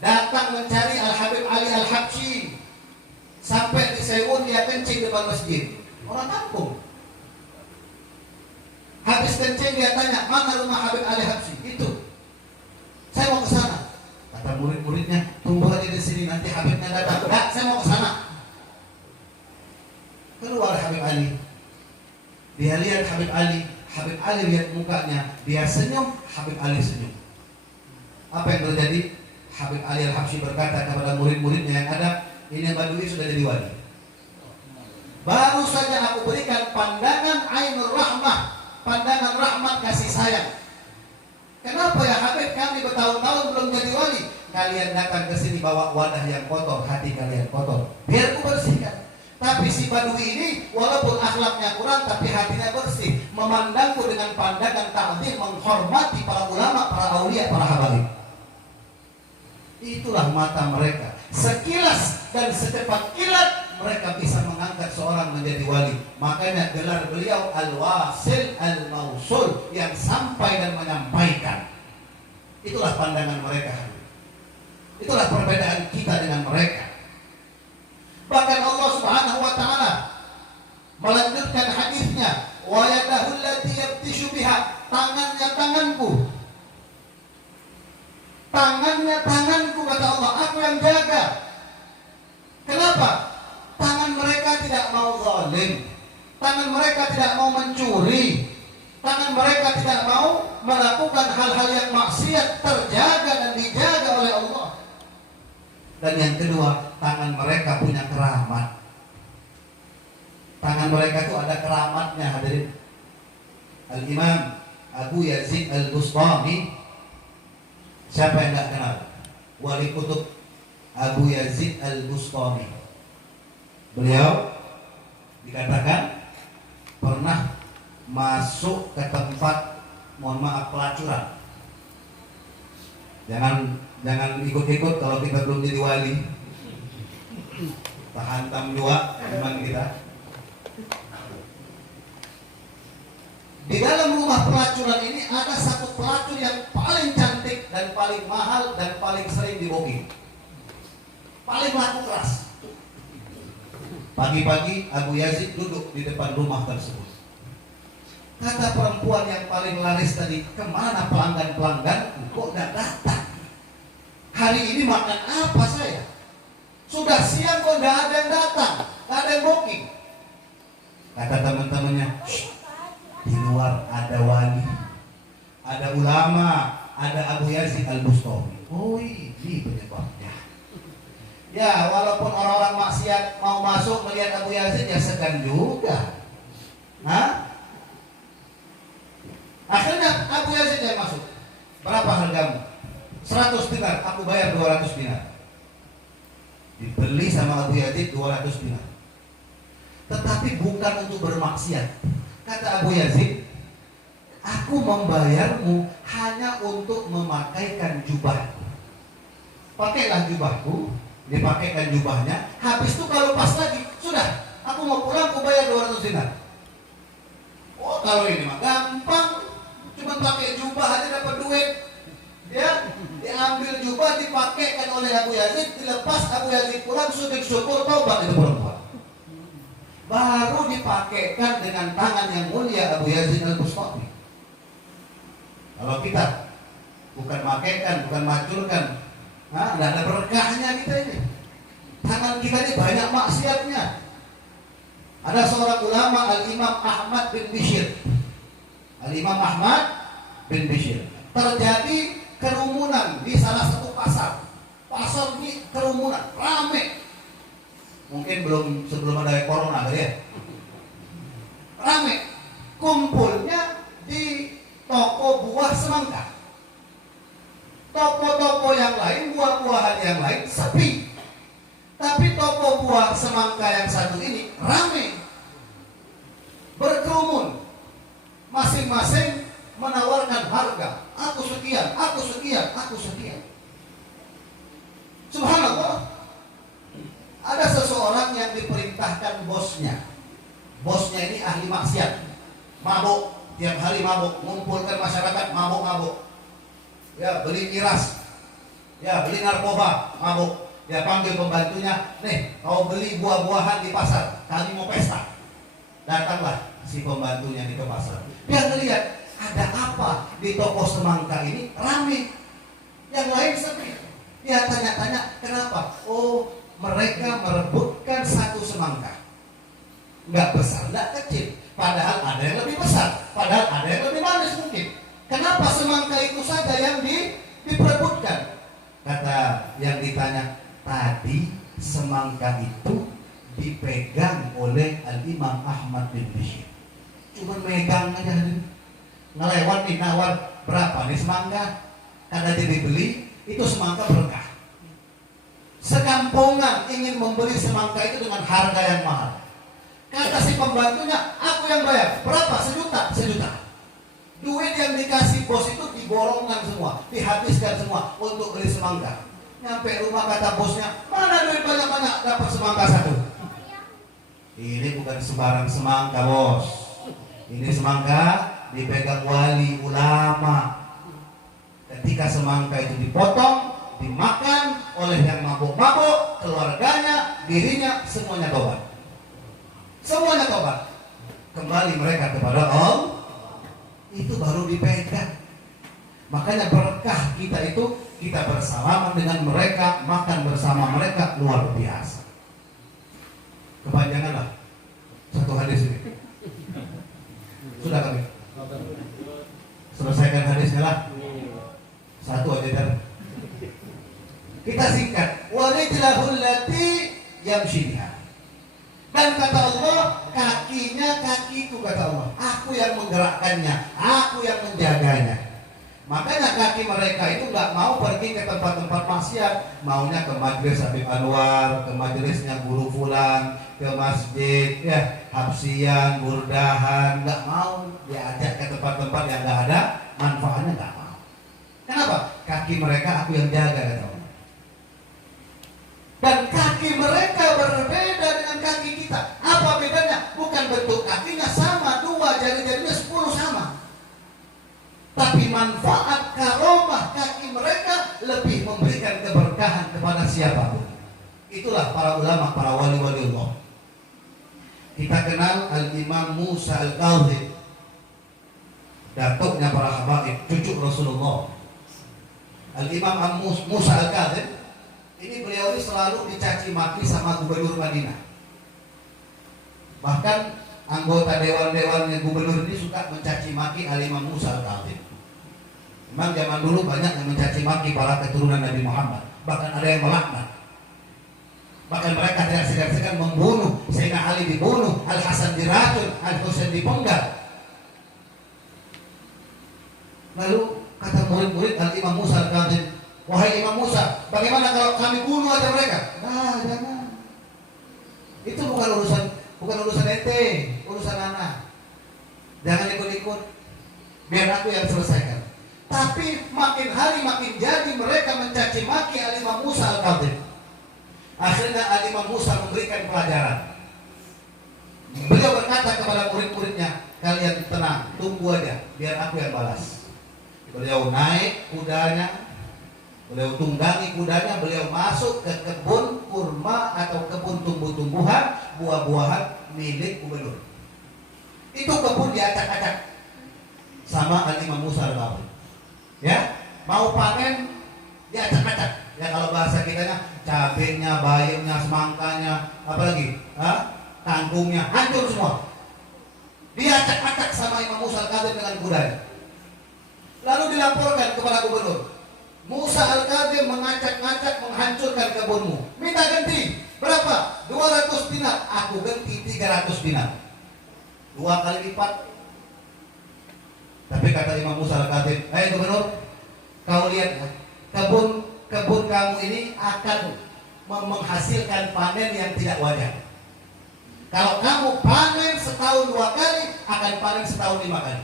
datang mencari Al-Habib Ali Al-Habsyi. Sampai di Sewun dia kencing depan masjid. Orang kampung. Habis kencing dia tanya, mana rumah Habib Ali Al-Habsyi? Itu. Saya mau ke sana. Kata murid-muridnya, tunggu aja di sini, nanti Habibnya datang. Enggak, saya mau ke sana. Keluar Habib Ali. Dia lihat Habib Ali. Habib Ali lihat mukanya. Dia senyum, Habib Ali senyum. Apa yang terjadi? Habib Ali Al-Habsyi berkata kepada murid-muridnya yang ada, ini Badui sudah jadi wali. Baru saja aku berikan pandangan ainur rahmah, pandangan rahmat kasih sayang. Kenapa ya Habib, kami bertahun-tahun belum jadi wali? Kalian datang ke sini bawa wadah yang kotor, hati kalian kotor. Biar ku bersihkan. Tapi si Badui ini walaupun akhlaknya kurang tapi hatinya bersih, memandangku dengan pandangan ta'zim, menghormati para ulama, para aulia, para habaib. Itulah mata mereka. Sekilas dan secepat kilat mereka bisa mengangkat seorang menjadi wali. Makanya gelar beliau Al-Wasil Al-Mausul, yang sampai dan menyampaikan. Itulah pandangan mereka. Itulah perbedaan kita dengan mereka. Bahkan Allah Subhanahu wa taala melanjutkan hadisnya, wa yadahu allati tangan mereka tidak mau mencuri, tangan mereka tidak mau melakukan hal-hal yang maksiat, terjaga dan dijaga oleh Allah. Dan yang kedua, tangan mereka punya keramat. Tangan mereka itu ada keramatnya, hadirin. Al-Imam Abu Yazid Al-Bustami, siapa yang tidak kenal? Wali kutub Abu Yazid Al-Bustami. Beliau dikatakan pernah masuk ke tempat, mohon maaf, pelacuran. Jangan ikut-ikut kalau kita belum jadi wali. Tahan tam dua teman kita. Di dalam rumah pelacuran ini ada satu pelacur yang paling cantik dan paling mahal dan paling sering dibohongi, paling laku keras. Pagi-pagi Abu Yazid duduk di depan rumah tersebut. Kata perempuan yang paling laris tadi, kemana pelanggan-pelanggan? Kok tidak datang? Hari ini makan apa saya? Sudah siang kok tidak ada yang datang, tidak ada yang booking. Kata teman-temannya, di luar ada wali, ada ulama, ada Abu Yazid Al-Bustami. Oh, ini penyebabnya. Ya, walaupun orang-orang maksiat mau masuk melihat Abu Yazid, ya segan juga. Hah? Akhirnya Abu Yazid yang masuk. Berapa hargamu? 100 dinar, aku bayar 200 dinar. Dibeli sama Abu Yazid 200 dinar. Tetapi bukan untuk bermaksiat. Kata Abu Yazid, aku membayarmu hanya untuk memakaikan jubahku. Pakailah jubahku, dipakaikan jubahnya. Habis itu kalau pas lagi, sudah, aku mau pulang, aku bayar 200 dinar. Oh, kalau ini mah gampang. Cuma pakai jubah aja dapat duit. Ya, diambil jubah dipakaikan oleh Abu Yazid, dilepas Abu Yazid pulang, sujud syukur, taubat itu perempuan. Baru dipakaikan dengan tangan yang mulia Abu Yazid Al-Bustami. Kalau kita bukan makaikan, bukan macurkan, tidak ada berkahnya kita ini. Tangan kita ini banyak maksiatnya. Ada seorang ulama, Al-Imam Ahmad bin Bishr. Al-Imam Ahmad bin Bishr. Terjadi kerumunan di salah satu pasar. Pasar ini kerumunan, rame. Mungkin sebelum ada corona kali ya. Rame. Kumpulnya di toko buah semangka. Toko-toko yang lain, buah-buahan yang lain sepi. Tapi toko buah semangka yang satu ini rame. Berkerumun. Masing-masing menawarkan harga. Aku sekian, aku sekian, aku sekian. Subhanallah. Ada seseorang yang diperintahkan bosnya. Bosnya ini ahli maksiat, mabuk, tiap hari mabuk, mengumpulkan masyarakat mabuk-mabuk. Ya, beli miras, ya beli narkoba, mabuk. Dia panggil pembantunya, nih, kau beli buah-buahan di pasar, kami mau pesta. Datanglah si pembantunya di ke pasar. Dia ngelihat ada apa di toko semangka ini rame, yang lain sepi. Dia tanya-tanya, kenapa? Oh, mereka merebutkan satu semangka. Enggak besar, enggak kecil. Padahal ada yang lebih besar, padahal ada yang lebih manis mungkin. Kenapa semangka itu saja yang diperebutkan? Kata yang ditanya, tadi semangka itu dipegang oleh Al-Imam Ahmad bin Bishr. Cuma megang aja, ngelewat nih, nawar berapa nih semangka? Karena dia dibeli, itu semangka berkah. Sekampungan ingin membeli semangka itu dengan harga yang mahal. Kata si pembantunya, aku yang bayar. Berapa? 1 juta? 1 juta. Duit yang dikasih bos itu diborongkan semua, dihabiskan semua untuk beli semangka. Nyampe rumah kata bosnya, mana duit banyak-banyak dapat semangka 1. Ini bukan sembarang semangka, bos. Ini semangka dipegang wali ulama. Ketika semangka itu dipotong, dimakan oleh yang mabuk-mabuk, keluarganya, dirinya, semuanya tobat. Semuanya tobat. Kembali mereka kepada Allah. Itu baru dipegang. Makanya berkah kita itu, kita bersalaman dengan mereka, makan bersama mereka, luar biasa. Kepanjangan lah satu hadis ini. sudah kami? Selesaikan hadisnya lah. Satu aja dan kita singkat. Walijlahul lati yamshiha. Dan kata Allah, kakinya kakiku, kata Allah. Aku yang menggerakkannya, aku yang menjaganya. Makanya kaki mereka itu nggak mau pergi ke tempat-tempat maksiat, maunya ke majelis Habib Anwar, ke majelisnya guru fulan, ke masjid, ya, hapsian, burdahan, nggak mau diajak ke tempat-tempat yang nggak ada manfaatnya, nggak mau. Kenapa? Kaki mereka aku yang jaga, kata Allah. Dan kaki mereka berbeda dengan kaki kita. Apa bedanya? Bukan bentuk kakinya sama, 2 jari-jarinya 10 sama. Tapi manfaat karomah kaki mereka lebih memberikan keberkahan kepada siapapun. Itulah para ulama, para wali-wali Allah. Kita kenal Al-Imam Musa Al-Kadzim, datuknya para habaib, cucu Rasulullah. Al-Imam Musa Al-Kadzim ini, beliau ini selalu dicaci maki sama gubernur Madinah. Bahkan anggota dewan-dewannya gubernur ini suka mencaci maki Al-Imam Musa Al-Kadzim. Memang zaman dulu banyak yang mencaci maki para keturunan Nabi Muhammad. Bahkan ada yang melaknat. Bahkan mereka tidak segan-segan membunuh. Sayyidina Ali dibunuh, Al-Hasan diracun, Al-Husain dipenggal. Lalu kata murid-murid Al-Imam Musa Al-Kadzim, wahai Imam Musa, bagaimana kalau kami bunuh aja mereka? Nah, jangan. Itu bukan urusan ente, urusan anak. Jangan ikut-ikut. Biar aku yang selesaikan. Tapi makin hari makin jadi mereka mencaci maki Al-Imam Musa Al-Kadzim. Akhirnya Al-Imam Musa memberikan pelajaran. Beliau berkata kepada murid-muridnya, kalian tenang, tunggu aja, biar aku yang balas. Beliau naik kudanya, beliau tunggangi kudanya, beliau masuk ke kebun kurma atau kebun tumbuh-tumbuhan, buah-buahan milik gubernur. Itu kebun diacak-acak sama Al-Imam Musa Al-Kadzim. Ya, mau panen diacak-acak. Ya kalau bahasa kitanya, cabenya, bayamnya, semangkanya, apalagi, tangkungnya, hancur semua. Diacak-acak sama Imam Musa Al-Kadzim dengan kudanya. Lalu dilaporkan kepada gubernur. Musa Al-Kadzim mengacak-acak, menghancurkan kebunmu. Minta ganti. Berapa? 200 dinar. Aku ganti 300 dinar. 2 kali lipat. Tapi kata Imam Musa Al-Kadzim, gubernur, kau lihat kebun kamu ini akan menghasilkan panen yang tidak wajar. Kalau kamu panen setahun 2 kali, akan panen setahun 5 kali.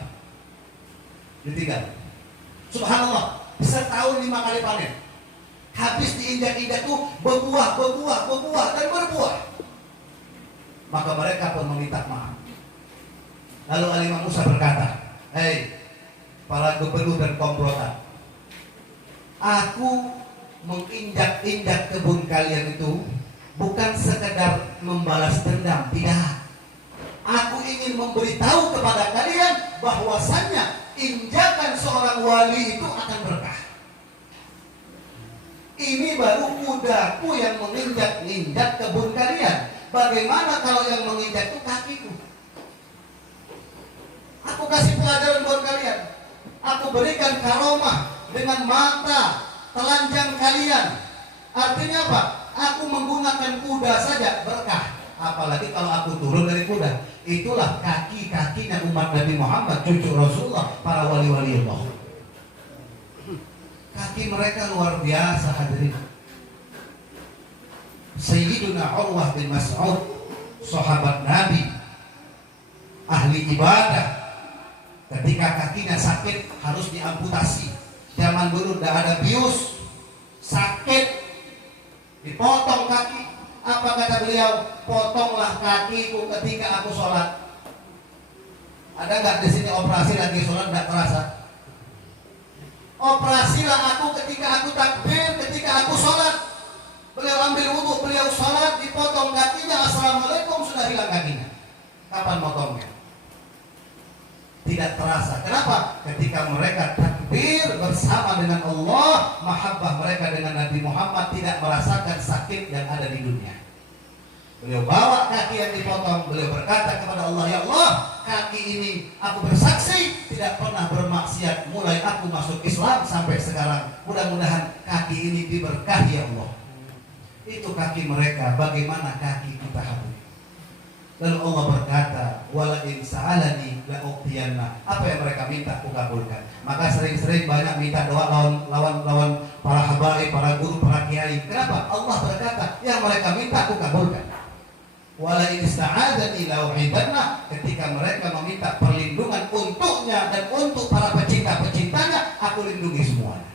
Ditinggal. Subhanallah, setahun 5 kali panen. Habis diinjak-injak tuh berbuah dan berbuah. Maka mereka pun meminta maaf. Lalu Al-Imam Musa berkata, para gubernur dan komplotan, aku menginjak-injak kebun kalian itu bukan sekedar membalas dendam, tidak. Aku ingin memberitahu kepada kalian bahwasannya injakan seorang wali itu akan berkah. Ini baru kudaku yang menginjak-injak kebun kalian. Bagaimana kalau yang menginjak itu kakiku? Aku kasih pelajaran buat kalian. Aku berikan karomah dengan mata telanjang kalian. Artinya apa? Aku menggunakan kuda saja berkah. Apalagi kalau aku turun dari kuda. Itulah kaki-kakinya umat Nabi Muhammad, cucu Rasulullah, para wali-wali Allah. Kaki mereka luar biasa, hadirin. Sayyiduna Urwah bin Mas'ud, sahabat Nabi, ahli ibadah, ketika kakinya sakit harus diamputasi. Zaman dulu tidak ada bius, sakit, dipotong kaki. Apa kata beliau? Potonglah kakiku ketika aku sholat. Ada nggak di sini operasi lagi sholat nggak terasa? Operasilah aku ketika aku takbir, ketika aku sholat. Beliau ambil wudhu, beliau sholat, dipotong kakinya, assalamualaikum, sudah hilang kakinya. Kapan potongnya? Tidak terasa. Kenapa? Ketika mereka takbir bersama dengan Allah, mahabbah mereka dengan Nabi Muhammad, tidak merasakan sakit yang ada di dunia. Beliau bawa kaki yang dipotong, beliau berkata kepada Allah, ya Allah, kaki ini aku bersaksi tidak pernah bermaksiat mulai aku masuk Islam sampai sekarang. Mudah-mudahan kaki ini diberkahi ya Allah. Itu kaki mereka, bagaimana kaki kita hari ini? Lalu Allah berkata, wala in sa'alani la u'tiyanna. Apa yang mereka minta aku kabulkan. Maka sering-sering banyak minta doa lawan para habaib, para guru, para kiai. Kenapa? Allah berkata, yang mereka minta aku kabulkan. Wala in ista'adzani la u'idanna. Ketika mereka meminta perlindungan untuknya dan untuk para pecinta-pecintanya, aku lindungi semuanya.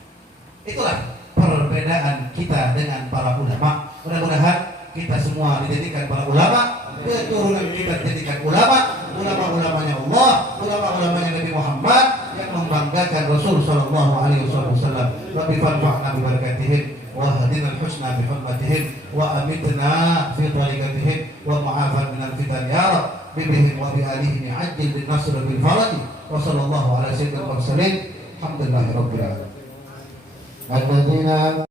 Itulah perbedaan kita dengan para ulama. Mudah-mudahan kita semua dijadikan para ulama, keturunan kita dijadikan ulama, ulama-ulamanya Allah, ulama-ulamanya Nabi Muhammad yang membanggakan Rasul sallallahu alaihi wasallam. Rabbi fanfa'na bi barakatihim wa hadina al-husna bi hurmatihim wa amitna fi tariqatihim wa ma'afan min al-fitan ya rab bihim wa bi alihi ajil bin nasr bil faraj wa sallallahu ala sayyidil mursalin alhamdulillahi rabbil alamin. Alladzina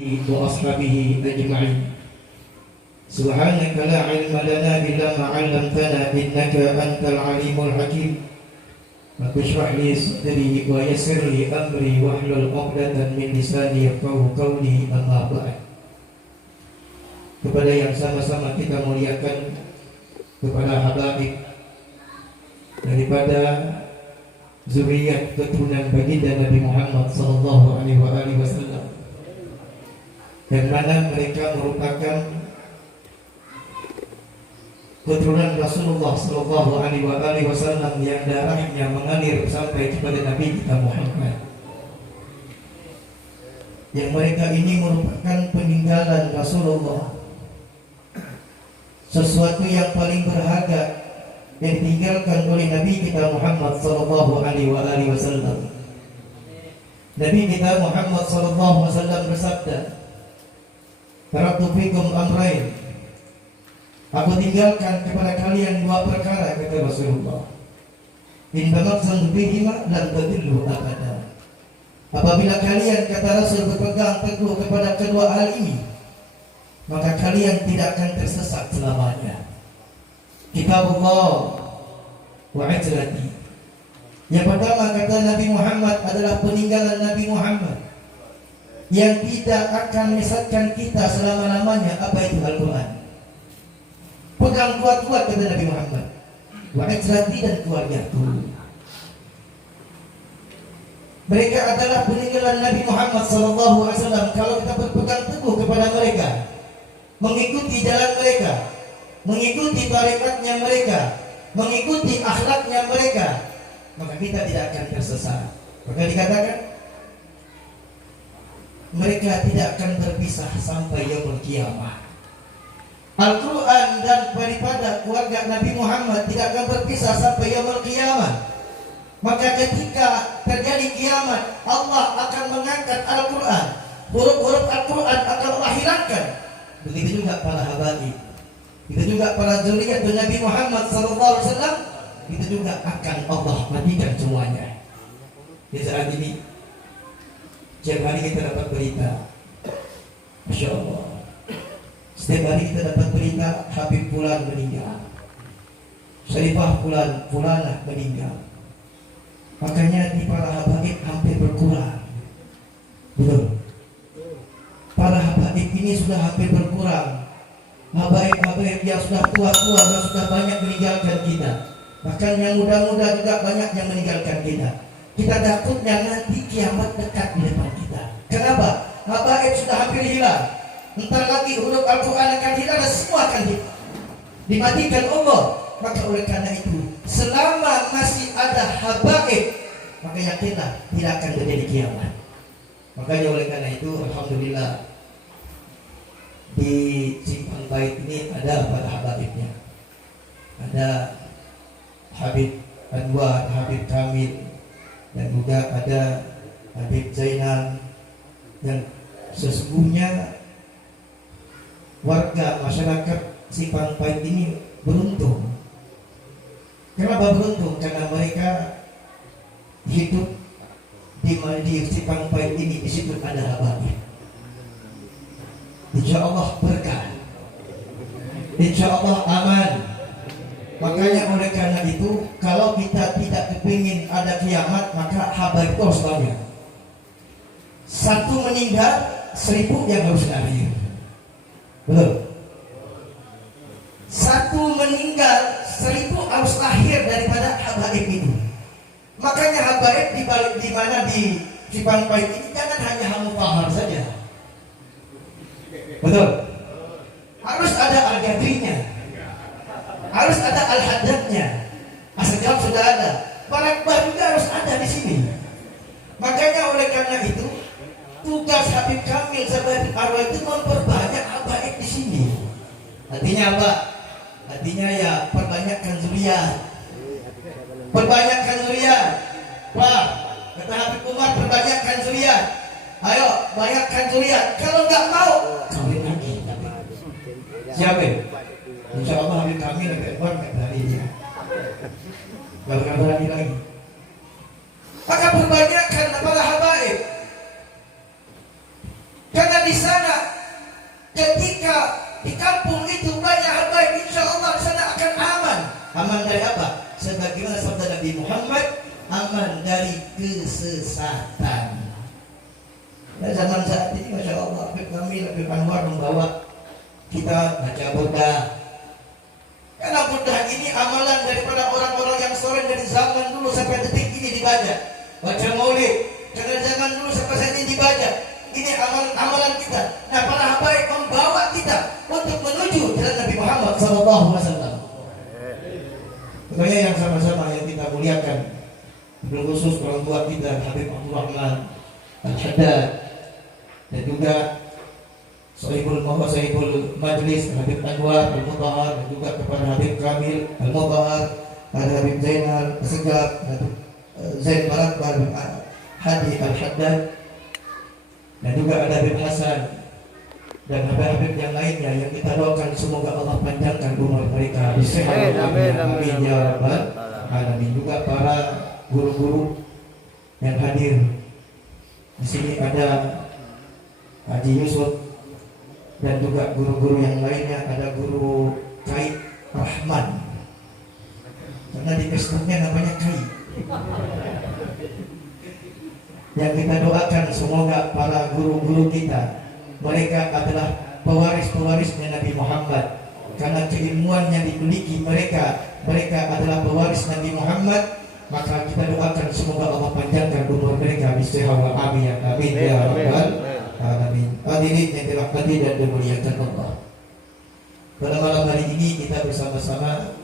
وأصحابه أجمعين. سبحانك لا علم لنا إلا ما علمتنا إنك أنت العليم الحكيم. رب اشرح لي صدري ويسر لي أمري واحلل عقدة من لساني يفقهوا قولي. أما بعد. Kepada yang sama-sama kita muliakan, kepada habaib daripada zuriyat keturunan baginda Nabi Muhammad sallallahu alaihi wasallam, yang mana mereka merupakan keturunan Rasulullah sallallahu alaihi wasallam yang darahnya mengalir sampai kepada Nabi kita Muhammad. Yang mereka ini merupakan peninggalan Rasulullah, sesuatu yang paling berharga yang ditinggalkan oleh Nabi kita Muhammad sallallahu alaihi wasallam. Nabi kita Muhammad sallallahu alaihi wasallam bersabda, "Taraktu fikum amrayn." Aku tinggalkan kepada kalian dua perkara, kata Rasulullah. In tamassaktum bihima lan tadillu abada. Apabila kalian, kata Rasul, berpegang teguh kepada kedua hal ini, maka kalian tidak akan tersesat selamanya. Kitabullah wa ajrati. Yang pertama, kata Nabi Muhammad, adalah peninggalan Nabi Muhammad yang tidak akan menyesatkan kita selama-lamanya. Apa itu? Al-Quran. Pegang kuat-kuat, kata Nabi Muhammad. Wa ajrati, dan keluargaku. Mereka adalah peninggalan Nabi Muhammad SAW. Kalau kita berpegang teguh kepada mereka, mengikuti jalan mereka, mengikuti tarikatnya mereka, mengikuti akhlaknya mereka, maka kita tidak akan tersesat. Maka dikatakan mereka tidak akan berpisah sampai yaumul kiamah. Al-Quran dan daripada keluarga Nabi Muhammad tidak akan berpisah sampai yaumul kiamah. Maka ketika terjadi kiamat, Allah akan mengangkat Al-Quran, huruf-huruf Al-Quran akan Allah hilangkan. Begitu juga para habaib, begitu juga para zuriat Nabi Muhammad SAW, itu juga akan Allah matikan semuanya. Di saat ini, setiap hari kita dapat berita, Masya Allah, setiap hari kita dapat berita Habib Fulan meninggal, Syarifah Fulanah meninggal. Makanya di para habaib hampir berkurang. Betul. Para habaib ini sudah hampir berkurang. Habaib-habaib yang sudah tua-tua dan sudah banyak meninggalkan kita. Bahkan yang muda-muda juga banyak yang meninggalkan kita. Kita takutnya nanti kiamat dekat di depan kita. Kenapa? Habaib sudah hampir hilang. Entar lagi huruf Al-Quran akan hilang dan semua akan dimatikan Allah. Maka oleh karena itu, selama masih ada habaib, maka yakinlah tidak akan terjadi kiamat. Makanya oleh karena itu, alhamdulillah, di Simpang Bait ini ada para habaibnya. Ada Habib Anwar, Habib Kamil, dan juga ada Habib Zainal. Dan sesungguhnya warga masyarakat Simpang Pait ini beruntung. Kenapa beruntung? Karena mereka hidup di Simpang Pait ini, di situ ada habaib. Insya Allah berkah, insya Allah aman. Makanya oleh karena itu, kalau kita tidak kepingin ada kiamat, maka habaib itu harus banyak. Satu meninggal, 1000 yang harus lahir. Betul? Satu meninggal, 1000 harus lahir daripada habaib itu. Makanya habaib di mana di Simpang Pait ini jangan hanya hamufahar saja. Betul? Harus ada al-gadrinya, harus ada al-haddadnya. Asal sudah ada, barak-barak juga harus ada di sini. Makanya oleh karena itu, tugas Habib Kamil sebagai arwah itu memperbanyak habaib di sini. Artinya apa? Artinya ya perbanyakkan zuriyat. Perbanyakkan zuriyat. Wah, kata Habib Umar, perbanyakkan zuriyat. Ayo, banyakkan zuriyat. Kalau nggak mau, kawin lagi. Siapa? Insya Allah Habib Kamil Umar nggak berani dia. Nggak berani lagi. Maka perbanyakkan para habaib. Karena di sana, ketika di kampung itu banyak habaib, insya Allah di sana akan aman. Aman dari apa? Sebagaimana sabda Nabi Muhammad, aman dari kesesatan. Dan zaman saat ini, masya Allah, Habib Kamil, Habib Anwar membawa kita baca burdah. Karena burdah ini amalan daripada orang-orang yang soleh dari zaman dulu sampai detik ini dibaca. Baca maulid, dari zaman dulu sampai saat ini dibaca. Ini amalan kita. Nah, para habaib membawa kita untuk menuju jalan Nabi Muhammad SAW. Makanya yang sama-sama yang kita muliakan, khusus orang tua kita Habib Abdul Rahman Al-Haddad, dan juga Sahibul Majlis Habib Anwar Al-Mutahar, dan juga kepada Habib Kamil Al-Mutahar, ada Habib Zainal Segaf, Zain Barat, Habib Hadi Al-Haddad, dan juga ada Habib Hasan dan Habib yang lainnya yang kita doakan semoga Allah panjangkan umur mereka. Amin ya rabbal alamin. Juga para guru-guru yang hadir di sini, ada Haji Yusuf dan juga guru-guru yang lainnya, ada guru Kai Rahman, karena di Facebooknya namanya Kai. Yang kita doakan semoga para guru-guru kita, mereka adalah pewaris-pewarisnya Nabi Muhammad. Karena keilmuan yang dimiliki mereka adalah pewaris Nabi Muhammad. Maka kita doakan semoga Allah panjangkan umur mereka bismillah. Amin ya rabbal alamin. Hadirin yang dirahmati dan dimuliakan Allah, pada malam hari ini kita bersama-sama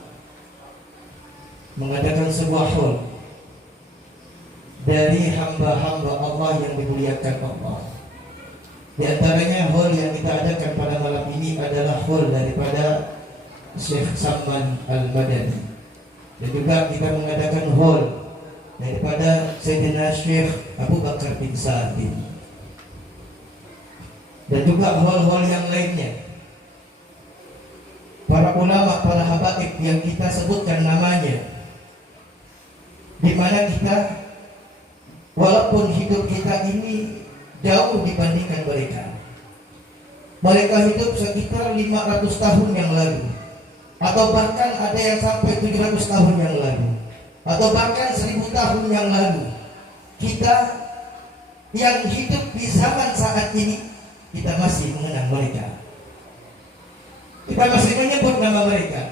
mengadakan sebuah haul dari hamba-hamba Allah yang dimuliakan Allah. Di antaranya haul yang kita adakan pada malam ini adalah haul daripada Syekh Salman Al-Madani, dan juga kita mengadakan haul daripada Sayyidina Syekh Abu Bakar bin Sa'id, dan juga haul-haul yang lainnya, para ulama, para habaib yang kita sebutkan namanya, di mana kita walaupun hidup kita ini jauh dibandingkan mereka. Mereka hidup sekitar 500 tahun yang lalu, atau bahkan ada yang sampai 700 tahun yang lalu, atau bahkan 1000 tahun yang lalu. Kita yang hidup di zaman saat ini, kita masih mengenal mereka. Kita masih menyebut nama mereka.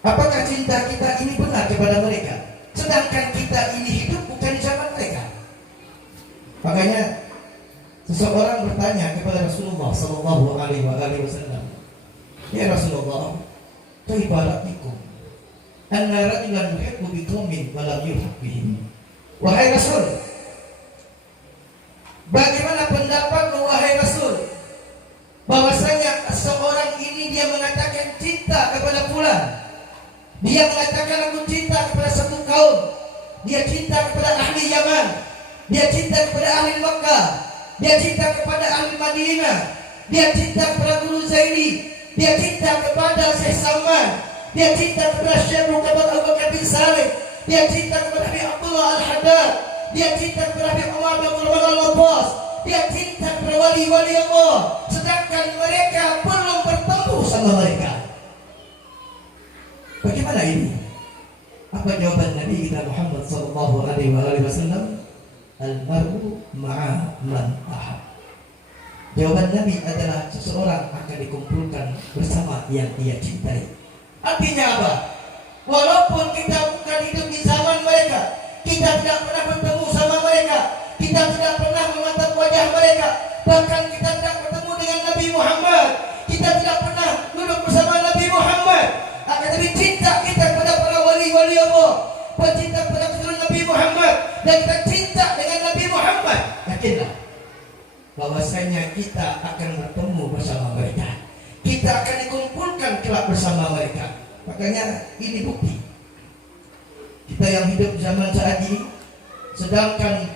Apakah cinta kita ini benar kepada mereka? Sedangkan kita ini hidup bukan di zaman mereka. Makanya seseorang bertanya kepada Rasulullah Sallallahu Alaihi Wasallam, ya Rasulullah, kaibaratikum anna rajulan yuhibbu biqaumin wa lam yuhib bihim. Wahai Rasul, bagaimana pendapatmu wahai Rasul, bahwasanya seorang ini dia mengatakan cinta kepada fulan, dia mengatakan aku cinta kepada satu kaum, dia cinta kepada ahli Yaman, dia cinta kepada ahli Makkah, dia cinta kepada ahli Madinah, dia cinta kepada Guru Zaini, dia cinta kepada Syekh Salman, dia cinta kepada Syekh Abu Bakar bin Saleh, dia cinta kepada Habib Abdullah Al-Haddad, dia cinta kepada Habib Umar bin Abdul Al-Abbas, dia cinta kepada wali-wali Allah, sedangkan mereka belum bertemu sama mereka. Bagaimana ini? Apa jawaban Nabi kita Muhammad sallallahu alaihi wasallam? Al-mar'u ma'a man ahab. Jawaban Nabi adalah seseorang akan dikumpulkan bersama yang ia cintai. Artinya apa? Walaupun kita bukan hidup di zaman mereka, kita tidak pernah bertemu sama mereka, kita tidak pernah menatap wajah mereka, bahkan kita tidak bertemu dengan Nabi Muhammad, kita tidak pernah duduk bersama Nabi Muhammad, akan tapi cinta kita kepada para wali-wali Allah, cinta kepada keturunan Nabi Muhammad, dan kita cinta dengan Nabi Muhammad. Yakinlah bahwasanya kita akan bertemu bersama mereka, kita akan dikumpulkan kelak bersama mereka. Makanya ini bukti kita yang hidup zaman saat ini, sedangkan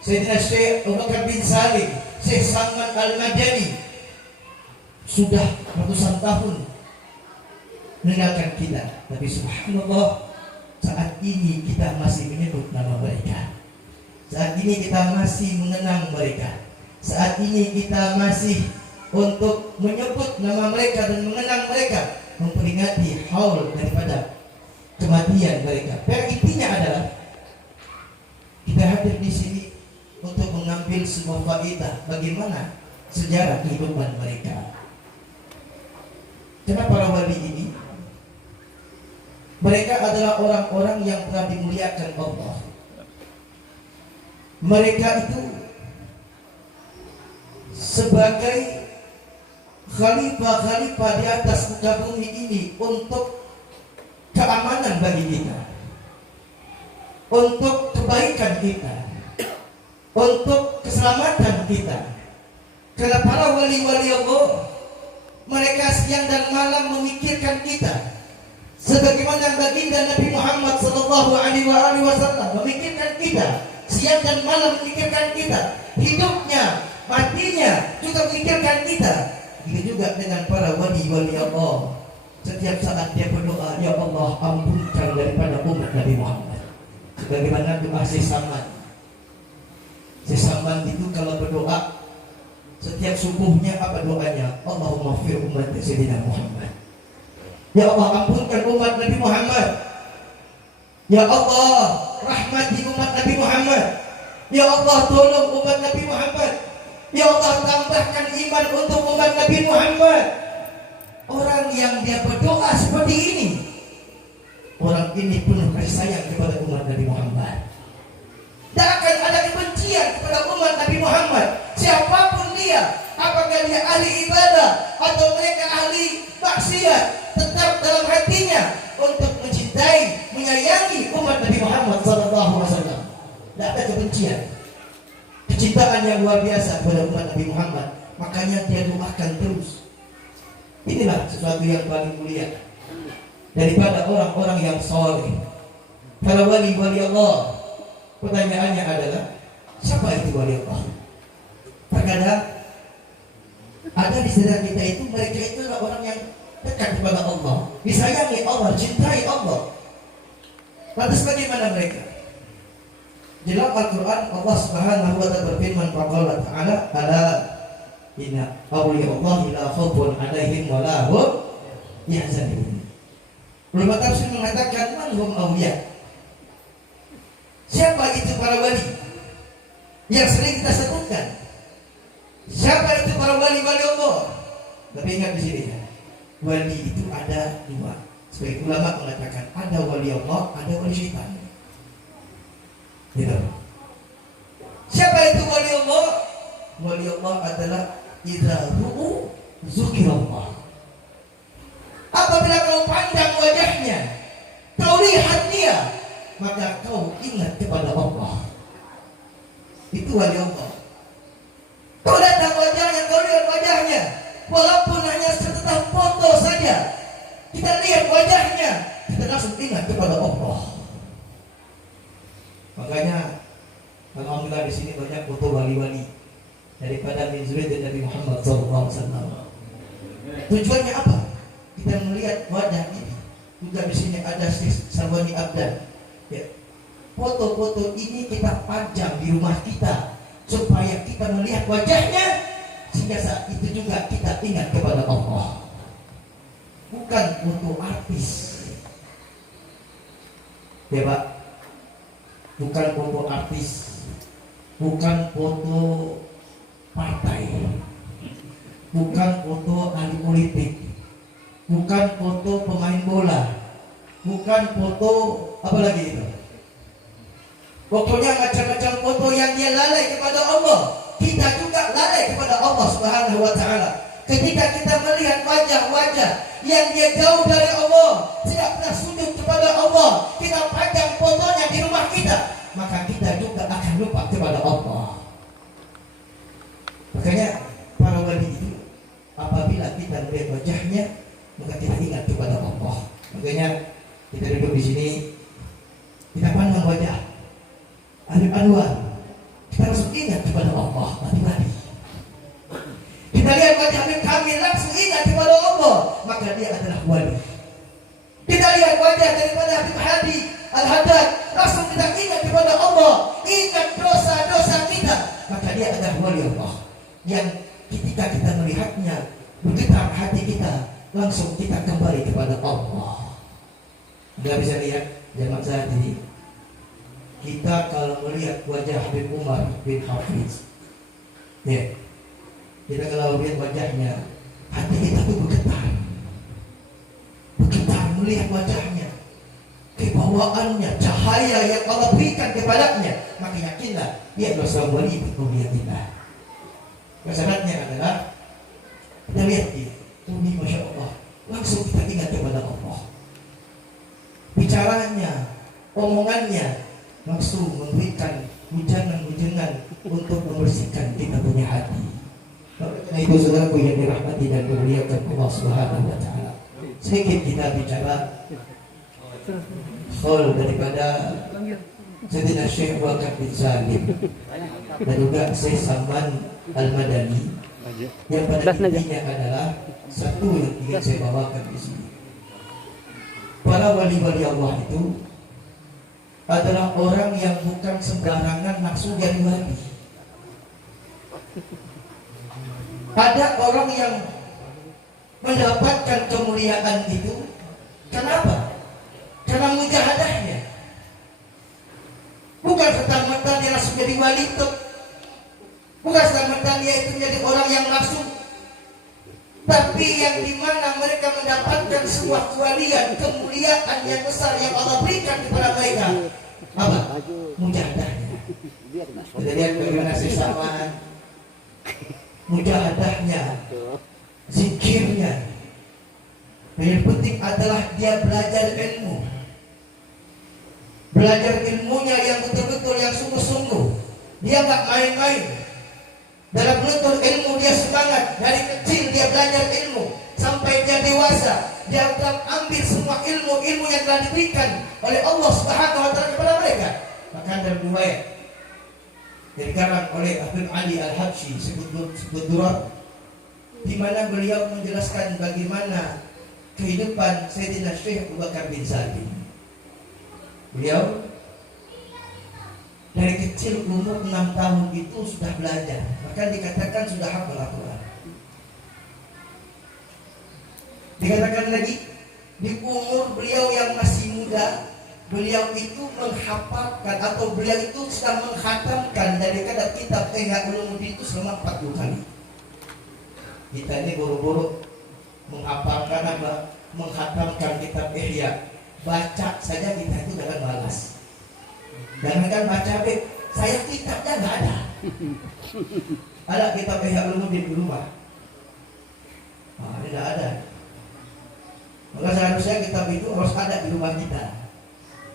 Sayyidina Syekh Abu Bakar bin Saleh, Syekh Salman Al-Madani sudah ratusan tahun meninggalkan kita, tapi subhanallah saat ini kita masih menyebut nama mereka, saat ini kita masih mengenang mereka, saat ini kita masih untuk menyebut nama mereka dan mengenang mereka, memperingati haul daripada kematian mereka. Intinya adalah kita hadir di sini untuk mengambil sebuah faedah bagaimana sejarah kehidupan mereka. Karena para wali ini, mereka adalah orang-orang yang telah dimuliakan Allah. Mereka itu sebagai khalifah-khalifah di atas muka bumi ini untuk keamanan bagi kita, untuk kebaikan kita, untuk keselamatan kita. Karena para wali-wali Allah, mereka siang dan malam memikirkan kita, sebagaimana baginda Nabi Muhammad sallallahu alaihi wasallam memikirkan kita, siang dan malam memikirkan kita, hidupnya, matinya juga memikirkan kita. Begitu juga dengan para wali-wali Allah. Setiap saat dia berdoa, ya Allah ampunkan daripada umat Nabi Muhammad. Sebagaimana doa Syekh Salman. Syekh Salman itu kalau berdoa setiap subuhnya apa doanya? Allahumma fir umat Sayyidina Muhammad. Ya Allah ampunkan umat Nabi Muhammad. Ya Allah rahmati umat Nabi Muhammad. Ya Allah tolong umat Nabi Muhammad. Ya Allah tambahkan iman untuk umat Nabi Muhammad. Orang yang dia berdoa seperti ini, orang ini penuh kasih sayang kepada umat Nabi Muhammad. Tak akan ada kebencian kepada umat Nabi Muhammad. Siapapun dia, apakah dia ahli ibadah atau mereka ahli maksiat, tetap dalam hatinya untuk mencintai, menyayangi umat Nabi Muhammad SAW. Tidak ada kebencian, kecintaan yang luar biasa kepada umat Nabi Muhammad. Makanya dia doakan terus. Inilah sesuatu yang paling mulia daripada orang-orang yang soleh, para wali-wali Allah. Pertanyaannya adalah, siapa itu wali Allah? Terkadang ada di sekitar kita itu, mereka itu adalah orang yang dekat kepada Allah, disayangi Allah, cintai Allah. Lantas bagaimana mereka? Di dalam Al-Quran Allah Subhanahu wa ta'ala berfirman, faqala ta'ala ala inna awliyallahi la khaufun 'alaihim wa la hum yahzanun. Ulama tafsir mengatakan man hum awliya. Siapa itu para wali yang sering kita sebutkan? Siapa itu para wali-wali Allah? Tapi ingat di sini, wali itu ada dua. Sebagai ulama mengatakan ada wali Allah, ada wali syaitan. Gitu. Siapa itu wali Allah? Wali Allah adalah idza ru'u zukirallah. Apabila kau pandang wajahnya, kau lihat dia, maka kau ingat kepada Allah. Itu wali Allah. Kau datang wajahnya, kau lihat wajahnya, walaupun hanya sekedar foto saja, kita lihat wajahnya, kita langsung ingat kepada Allah. Makanya alhamdulillah di sini banyak foto wali-wali daripada min zuriyat Nabi Muhammad SAW. Tujuannya apa? Kita melihat wajah ini. Juga di sini ada Sarwani Abdan. Ya. Foto-foto ini kita pajang di rumah kita supaya kita melihat wajahnya, sehingga saat itu juga kita ingat kepada Allah. Bukan foto artis, ya Pak. Bukan foto artis, bukan foto partai, bukan foto ahli politik, bukan foto pemain bola, bukan foto apa lagi itu. Pokoknya macam-macam foto yang dia lalai kepada Allah. Kita juga lalai kepada Allah Subhanahu wa taala. Ketika kita melihat wajah-wajah yang dia jauh dari Allah, tidak pernah sujud kepada Allah, kita pajang fotonya di rumah kita, maka kita juga akan lupa kepada Allah. Makanya para wali itu, apabila kita melihat wajahnya, maka kita ingat kepada Allah. Makanya kita duduk di sini, kita pandang wajah Habib Anwar, kita langsung ingat kepada Allah. Mati-mati kita lihat wajah Habib Kamil, langsung ingat kepada Allah, maka dia adalah wali. Kita lihat wajah daripada Habib Hadi Al-Haddad, langsung kita ingat kepada Allah, ingat dosa-dosa kita, maka dia adalah wali Allah. Yang ketika kita melihatnya, bergetar hati kita, langsung kita kembali kepada Allah. Anda bisa lihat zaman saat ini, kita kalau melihat wajah Habib Umar bin Hafiz, ya, kita kalau lihat wajahnya, hati kita tuh bergetar melihat wajahnya, kebawaannya, cahaya yang Allah berikan kepadanya, maka yakinlah dia adalah seorang wali melihat kita. Kesanatnya adalah kita lihat dia, ini Masya Allah, langsung kita ingat kepada Allah. Bicaranya, omongannya, langsung memberikan hujanan-hujanan untuk membersihkan kita punya hati. Karena itu saudaraku yang dirahmati dan dimuliakan Allah Subhanahu wa taala. Sedikit kita bicara khol daripada Sayyidina Syekh Wakaf bin Salim dan juga Syekh Salman Al-Madani, yang pada intinya adalah satu yang ingin saya bawakan di sini. Para wali-wali Allah itu adalah orang yang bukan sembarangan langsung jadi wali. Ada orang yang mendapatkan kemuliaan itu, kenapa? Karena mujahadahnya. Bukan serta-merta dia langsung jadi wali itu. Bukan serta-merta dia itu menjadi orang yang langsung, tapi yang dimana mereka mendapatkan sebuah kewalian, kemuliaan yang besar yang Allah berikan kepada mereka. Apa? Mujahadahnya. Kita lihat bagaimana sesamaan mujahadahnya, zikirnya. Yang penting adalah dia belajar ilmu. Belajar ilmunya yang betul-betul, yang sungguh-sungguh. Dia nggak main-main. Dalam menuntut ilmu dia semangat. Dari kecil dia belajar ilmu sampai dia dewasa. Dia akan ambil semua ilmu-ilmu yang telah diberikan oleh Allah Subhanahu wa taala kepada mereka. Maka ada riwayat dikarang oleh Habib Ali Al-Habsyi sebut Durar, di mana beliau menjelaskan bagaimana kehidupan Sayyidina Syekh Abu Bakar bin Salim. Beliau dari kecil umur 6 tahun itu sudah belajar, bahkan dikatakan sudah hafal Al-Quran. Dikatakan lagi di umur beliau yang masih muda, beliau itu menghafalkan atau beliau itu sedang menghatamkan dari kitab Ihya Ulumuddin itu selama 40 kali. Kita ini buru-buru menghafalkan apa? Menghatamkan kitab Ihya. Baca saja kita itu dengan malas. Jangankan baca, saya kitabnya nggak ada. Ada kitab Ihya Ulumuddin di rumah? Tidak ada. Maka seharusnya kitab itu harus ada di rumah kita.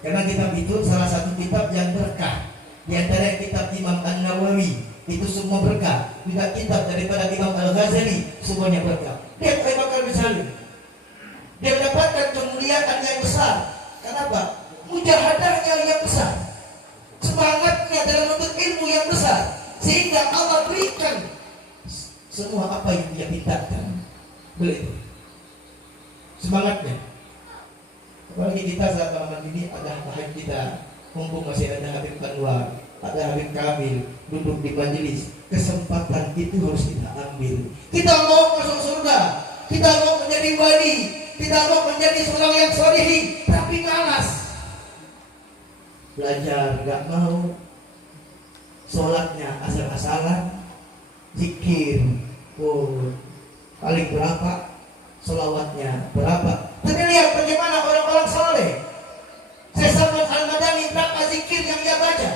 Karena kitab itu salah satu kitab yang berkah. Di antara kitab Imam An-Nawawi itu semua berkah. Juga kitab daripada Imam Al-Ghazali semuanya berkah. Dia Abu Bakar bin Salim, dia mendapatkan kemuliaan yang besar. Kenapa? Mujahadahnya yang besar, semangatnya dalam menuntut ilmu yang besar, sehingga Allah berikan semua apa yang dia mintakan. Begitu. semangatnya. Apalagi kita saat malam ini ada Habib kita, mumpung masih ada Habib Anwar, ada Habib Kamil duduk di majelis, kesempatan itu harus kita ambil. Kita mau masuk surga, kita mau menjadi wali, kita mau menjadi seorang yang solihin, tapi malas. Belajar gak mau, sholatnya asal-asalan, zikir paling berapa, sholawatnya berapa. Tapi lihat bagaimana orang-orang soleh. Saya Salman Al-Madani, berapa zikir yang dia baca,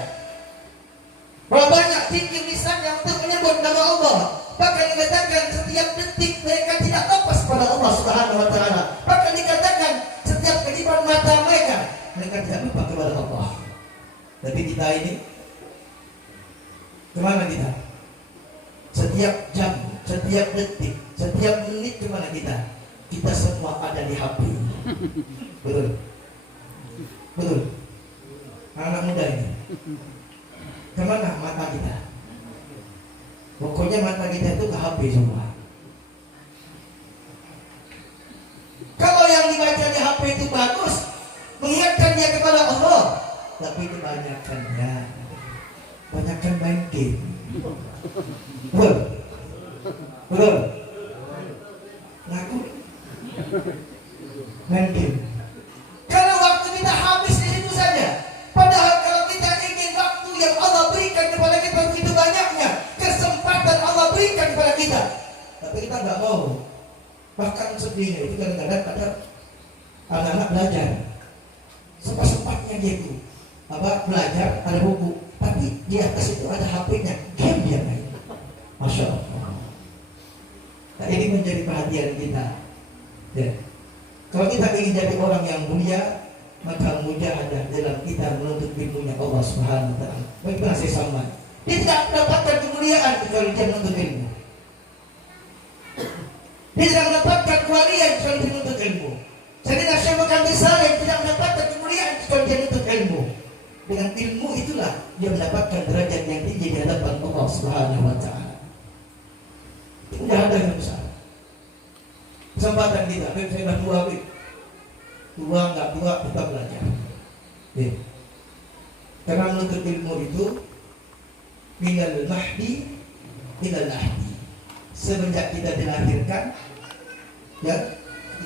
berapa banyak zikir lisannya untuk menyebut nama Allah. Bahkan dikatakan setiap detik mereka tidak lepas pada Allah Subhanahu wa Ta'ala. Bahkan dikatakan setiap kedipan mata mereka tidak lupa kepada Allah. Tapi kita ini kemana kita? Setiap jam, setiap detik, setiap menit kemana kita? Kita semua ada di HP. Betul? Betul? Anak muda ini kemana mata kita? Pokoknya mata kita itu ke HP semua. Kalau yang dibaca di HP itu bagus, mengingatkan dia kepada Allah, tapi kebanyakannya main game. Betul? Betul? Ngaku main game. Kalau waktu kita habis di situ saja. Padahal kalau kita ingin waktu yang Allah berikan kepada kita begitu banyaknya, kesempatan Allah berikan kepada kita, tapi kita nggak mau. Bahkan sedihnya itu kadang-kadang ada anak-anak belajar, sempat-sempatnya dia itu belajar, ada buku, tapi di atas itu ada HP-nya, game dia main. Masya Allah. Nah, ini menjadi perhatian kita. Ya. Kalau kita ingin jadi orang yang mulia, maka mujahadah dalam kita menuntut ilmunya Allah Subhanahu wa Ta'ala. Bagaimana saya sama? Dia tidak mendapatkan kemuliaan kecuali dia menuntut ilmu. Dia tidak mendapatkan kewalian kecuali dia menuntut ilmu. Sayyidina Syekh Muhammad Salim tidak mendapatkan kemuliaan kecuali dia menuntut ilmu. Dengan ilmu itulah dia mendapatkan derajat yang tinggi di hadapan Allah Subhanahu wa Ta'ala. Mujahadah yang besar. Kesempatan kita, saya sudah tua nggak tua tetap belajar. Ya. Karena menuntut ilmu itu minal mahdi ilal lahdi. Semenjak kita dilahirkan, ya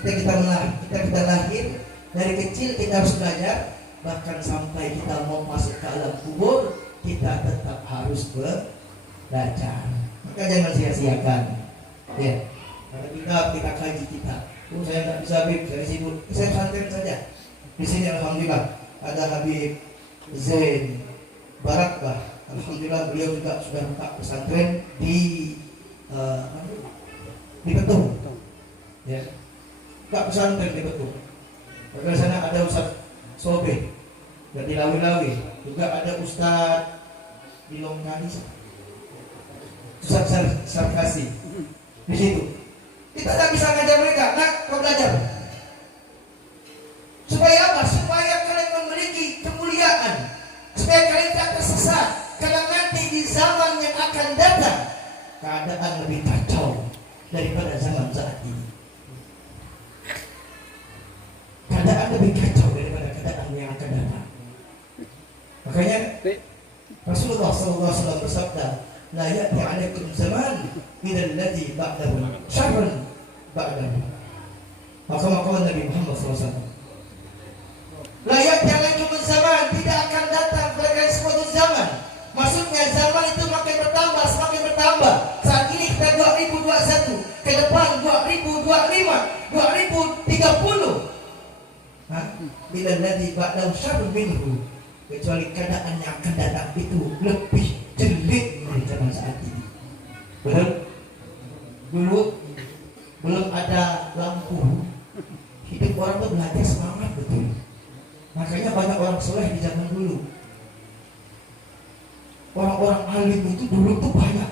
kita lahir, dari kecil kita harus belajar, bahkan sampai kita mau masuk ke alam kubur kita tetap harus belajar. Maka jangan sia-siakan. Ya. Karena kita kaji kita. Saya tak bisa Habib, saya sibuk. Saya pesantren saja. Di sini alhamdulillah ada Habib Zain Barakah. Alhamdulillah beliau juga sudah buka pesantren di Betung. Ya. Buka pesantren di Betung. Di sana ada Ustaz Sobe dan di Lawi-Lawi. Juga ada Ustaz di Longkali. Ustaz Sarkasi. Di situ. Kita tak bisa ngajar mereka. Nah, kau belajar. Supaya apa? Supaya kalian memiliki kemuliaan. Supaya kalian tak tersesat. Karena nanti di zaman yang akan datang, keadaan lebih kacau daripada zaman saat ini. Keadaan lebih kacau daripada keadaan yang akan datang. Makanya Rasulullah SAW bersabda, la ya'ti 'alaikum zaman minal ladzi ba'dahu syarrun ba'dahu. Maka Nabi Muhammad SAW, la ya'ti 'alaikum zaman, tidak akan datang pada suatu zaman. Maksudnya zaman itu makin bertambah, semakin bertambah. Saat ini kita 2021, ke depan 2025, 2030. Minal ladzi ba'dahu syarrun minhu, kecuali keadaan yang akan datang itu lebih jelek dari zaman saat ini. Betul? Dulu belum ada lampu, hidup orang tuh belajar semangat betul. Makanya banyak orang soleh di zaman dulu. Orang-orang alim itu dulu tuh banyak.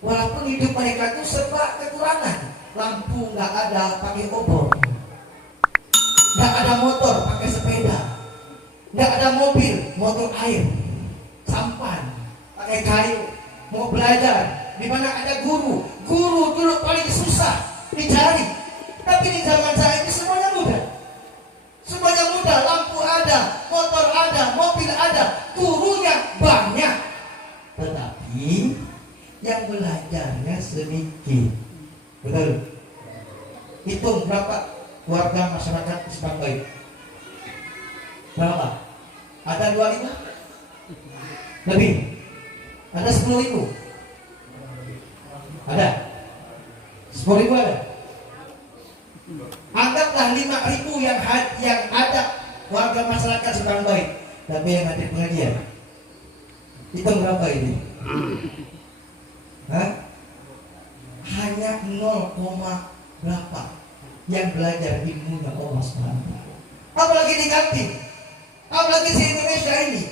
Walaupun hidup mereka itu serba kekurangan, lampu nggak ada, pakai obor, nggak ada motor, pakai sepeda, nggak ada mobil, motor air, sampan, pakai kayu. Mau belajar, di mana ada guru dulu paling susah dicari. Tapi Tapi di zaman saya ini semuanya mudah. Semuanya mudah, lampu ada, motor ada, mobil ada, gurunya banyak. Tetapi yang belajarnya sedikit. Betul. Hitung berapa warga masyarakat Islam baik? Berapa? Ada 25? Lebih? Ada 10.000? Ada? 10.000 ada? Anggaplah 5.000 yang ada warga masyarakat sedang baik, tapi yang hadir pengajian. Hitung berapa ini? Hah? Hanya 0, berapa yang belajar ilmunya Allah SWT. Apalagi di kantin, apalagi di Indonesia ini,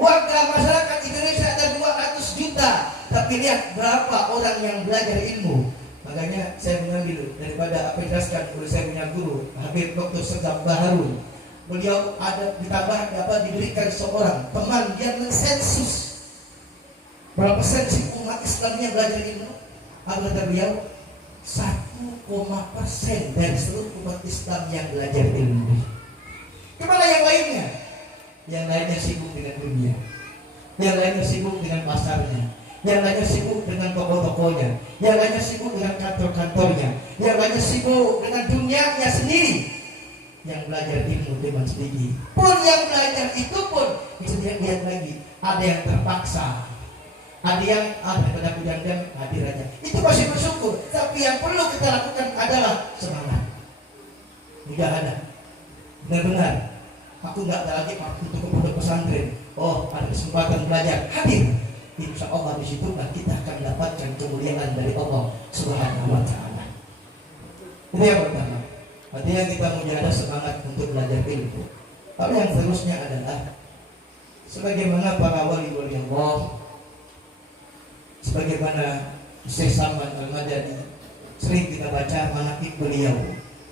warga masyarakat Indonesia ada 200 juta, tapi lihat berapa orang yang belajar ilmu. Makanya saya mengambil daripada apa yang dijelaskan oleh saya punya guru Habib Dr. Segaf Baharun. Beliau ada ditambah diberikan seorang teman yang mensensus berapa persen sih umat Islamnya belajar ilmu. Apa kata beliau? 1% dari seluruh umat Islam yang belajar ilmu. Kemana yang lainnya? Yang lainnya sibuk dengan dunia, yang lainnya sibuk dengan pasarnya, yang lainnya sibuk dengan toko-tokonya, yang lainnya sibuk dengan kantor-kantornya, yang lainnya sibuk dengan dunianya sendiri. Yang belajar ilmu cuma sedikit. Pun yang belajar itu pun bisa lihat lagi, ada yang terpaksa, ada yang tapi yang hadir aja. Itu masih bersyukur. Tapi yang perlu kita lakukan adalah semangat. Tidak ada. Benar-benar. Aku nggak ada lagi waktu untuk pondok pesantren. Oh, ada kesempatan belajar. Hadir. Insya Allah di situ kita akan mendapatkan kemuliaan dari Allah Subhanahu Wa Taala. Itu yang pertama. Artinya kita menjaga semangat untuk belajar ilmu. Lalu yang seterusnya adalah sebagaimana para wali-wali Allah, sebagaimana Syekh Salman Al-Madani sering kita baca manaqib beliau,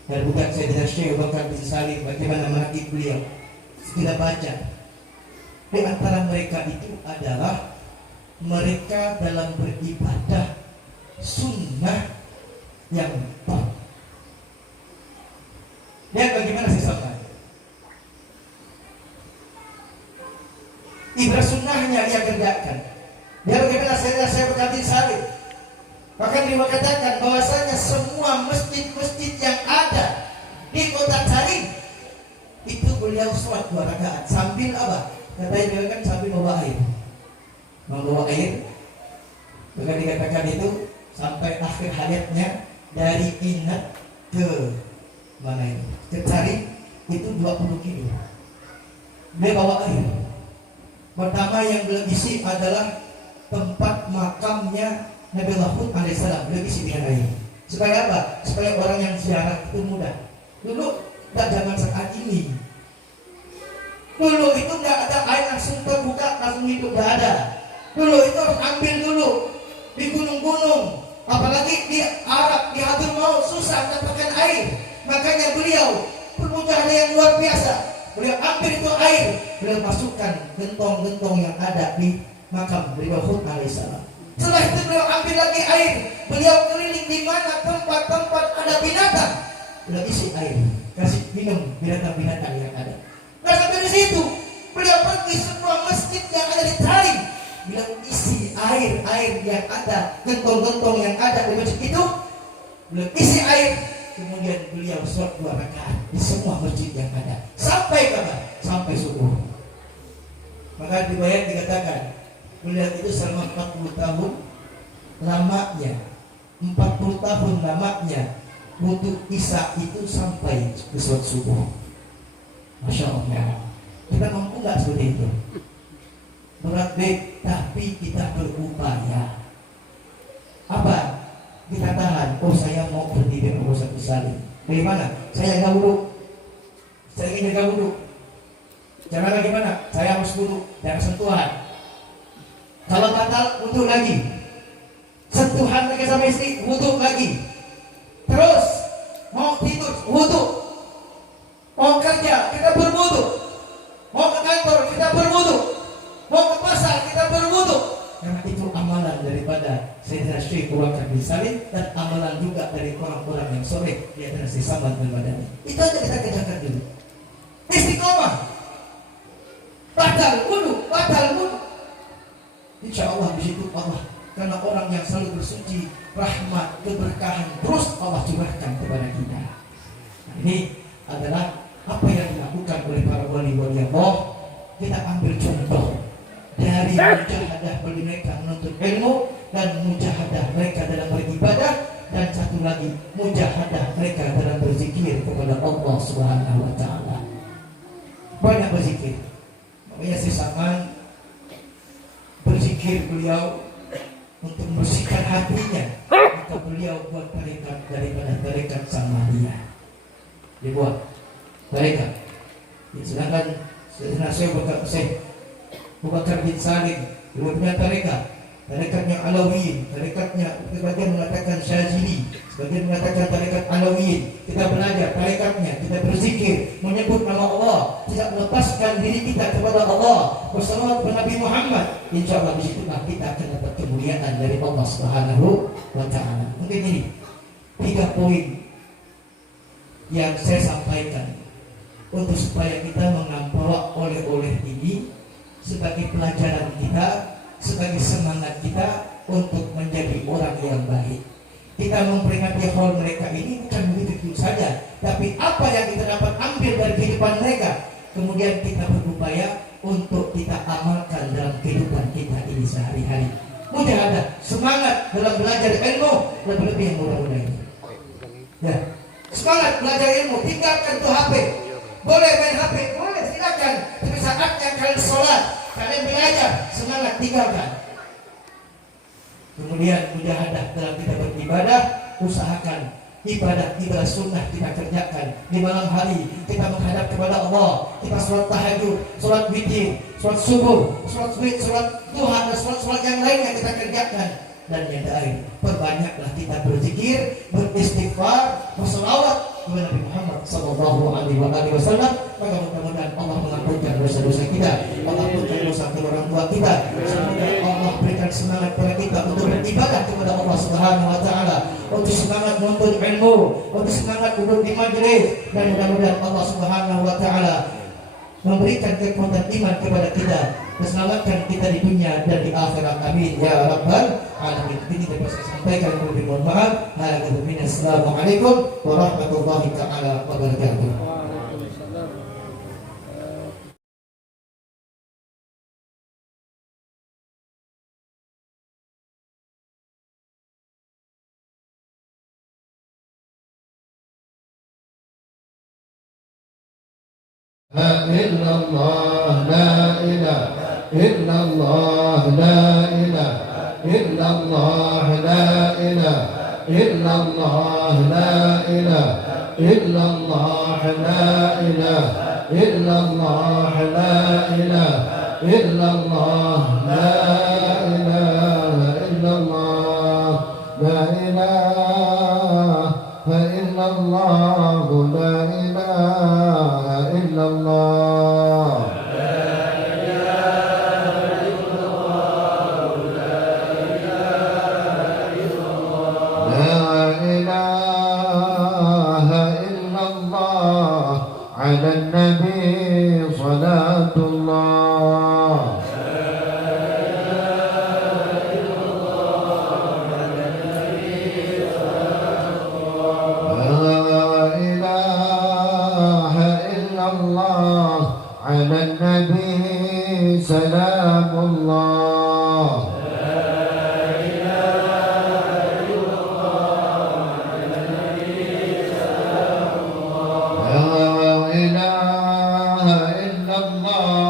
dan bukan saja Syekh Bakar bin Salim, bagaimana manaqib beliau kita baca. Di antara mereka itu adalah mereka dalam beribadah sunnah yang top. Lihat bagaimana Syekh Salman. Ibadah sunnahnya dia kerjakan. Dia bagaimana saya berkati salib. Bahkan dia katakan bahwasanya semua masjid-masjid yang ada di kota Tarim itu beliau sholat 2 rakaat sambil apa? Katanya dia kan sambil membawa air. Membawa air. Maka dikatakan itu sampai akhir hayatnya dari Inat ke mana itu? Ke Tarim itu 20 kilo. Dia bawa air. Pertama yang beliau isi adalah tempat makamnya Nabi Hud alaihissalam. Beliau isi dengan air. Supaya apa? Supaya orang yang ziarah itu mudah. Dulu tidak zaman saat ini. Dulu itu tidak ada air langsung terbuka, langsung hidup, tidak ada. Dulu itu harus ambil dulu di gunung-gunung, apalagi di Arab, di Hadramaut susah mendapatkan air. Makanya beliau bermujahadah yang luar biasa. Beliau ambil itu air, beliau masukkan gentong-gentong yang ada di makam beliau Hud alaihissalam. Setelah itu beliau ambil lagi air, beliau keliling di mana tempat-tempat ada binatang, beliau isi air, kasih minum binatang-binatang yang ada. Nah sampai di situ, beliau pergi semua masjid yang ada di Tarim, beliau isi air yang ada, gentong-gentong yang ada di masjid itu, beliau isi air. Kemudian beliau sholat 2 rakaat di semua masjid yang ada. Sampai kapan? Sampai subuh. Maka dibayar dikatakan beliau itu selama 40 tahun lamanya, 40 tahun lamanya untuk isya itu sampai ke sholat subuh. Masya Allah. Kita mampu nggak seperti itu? Berat baik, tapi kita berupaya. Apa? Kita tahan. Oh saya mau berdiri dengan Ustaz Salim. Bagaimana? Saya jaga wudhu. Saya ingin jaga wudhu. Jangan bagaimana? Saya harus wudhu. Jangan sentuhan. Kalau batal wudhu lagi. Sentuhan lagi sama istri, wudhu lagi. Terus mau tidur, wudhu. Mau kerja, kita berwudhu. Mau ke kantor, kita berwudhu. Mau ke pasar, kita berwudhu. Karena itu amalan daripada Sayyidina Syekh Bakar bin Salim dan amalan juga dari orang-orang yang sore di atas Saman dan Madani. Itu aja kita kerjakan dulu. Istiqomah. Batal wudu. Insya Allah di situ Allah, karena orang yang selalu bersuci, rahmat, keberkahan terus Allah curahkan kepada kita. Nah, ini adalah apa yang dilakukan oleh para wali-wali Allah. Kita ambil contoh dari mujahadah mereka menuntut ilmu dan mujahadah mereka dalam beribadah, dan satu lagi mujahadah mereka dalam berzikir kepada Allah Subhanahu wa taala. Banyak berzikir. Makanya Saman berzikir beliau untuk membersihkan hatinya. Maka beliau buat tarekat daripada tarekat Samadiyah. Dia buat tarekat. Sedangkan saya Bakar bin Salim, dia punya tarekat. Tarekatnya Alawiyin, tarekatnya sebagian mengatakan Syazili, sebagian mengatakan tarekat Alawiyin. Kita belajar tarekatnya, kita berzikir, menyebut nama Allah, tidak melepaskan diri kita kepada Allah, bersalawat kepada Nabi Muhammad. Insya Allah disitulah kita akan dapat kemuliaan dari Allah Subhanahu wa taala. Mungkin ini 3 poin yang saya sampaikan untuk supaya kita mengambil oleh-oleh ini sebagai pelajaran kita, sebagai semangat kita untuk menjadi orang yang baik. Kita memperingati haul mereka ini bukan begitu saja, tapi apa yang kita dapat ambil dari kehidupan mereka, kemudian kita berupaya untuk kita amalkan dalam kehidupan kita ini sehari-hari. Mudah-mudahan semangat dalam belajar ilmu lebih-lebih yang mudah-mudah ini. Ya, semangat belajar ilmu, tinggalkan tuh HP. Boleh main HP, boleh silakan. Tapi saatnya kalian sholat, kalian belajar, semangat tinggalkan. Kemudian mujahadah dalam kita beribadah, usahakan ibadah sunnah kita kerjakan. Di malam hari kita menghadap kepada Allah, kita sholat tahajud, sholat witir, sholat subuh, sholat witir, sholat duha, dan sholat yang lainnya kita kerjakan. Dan yang terakhir, perbanyaklah kita berzikir, beristighfar, berselawat kepada Nabi Muhammad sallallahu alaihi wasallam. Maka mudah-mudahan Allah mengampunkan dosa-dosa kita, mengampunkan dosa kedua orang tua kita. Semoga Allah berikan semangat kepada kita untuk beribadah kepada Allah Subhanahu wa taala, untuk semangat menuntut ilmu, untuk semangat duduk di majlis, dan mudah-mudahan Allah Subhanahu wa taala memberikan kekuatan iman kepada kita, keselamatan kita di dunia dan di akhirat. Amin ya rabbal alamin. Ini dapat saya sampaikan, mohon maaf. Assalamualaikum warahmatullahi taala wabarakatuh. إلا الله لا إله إلا الله لا إله إلا الله لا إله إلا الله لا إله إلا الله لا إله إلا الله لا إله إلا الله لا إله إلا الله لا إله إلا الله لا إله إلا الله على النبي صلاة الله لا إله إلا الله على النبي سلام الله لا إله إلا الله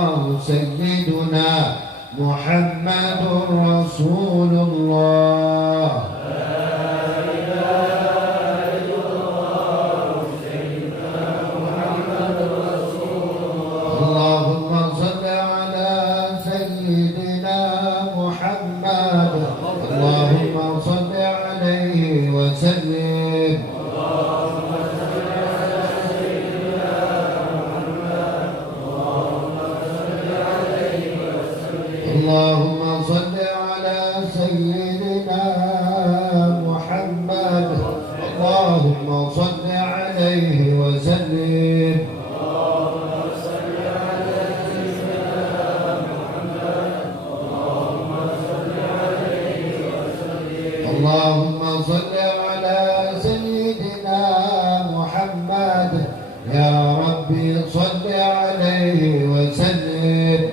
عليه وسلم اللهم صل على سيدنا محمد يا ربي صل عليه وسلم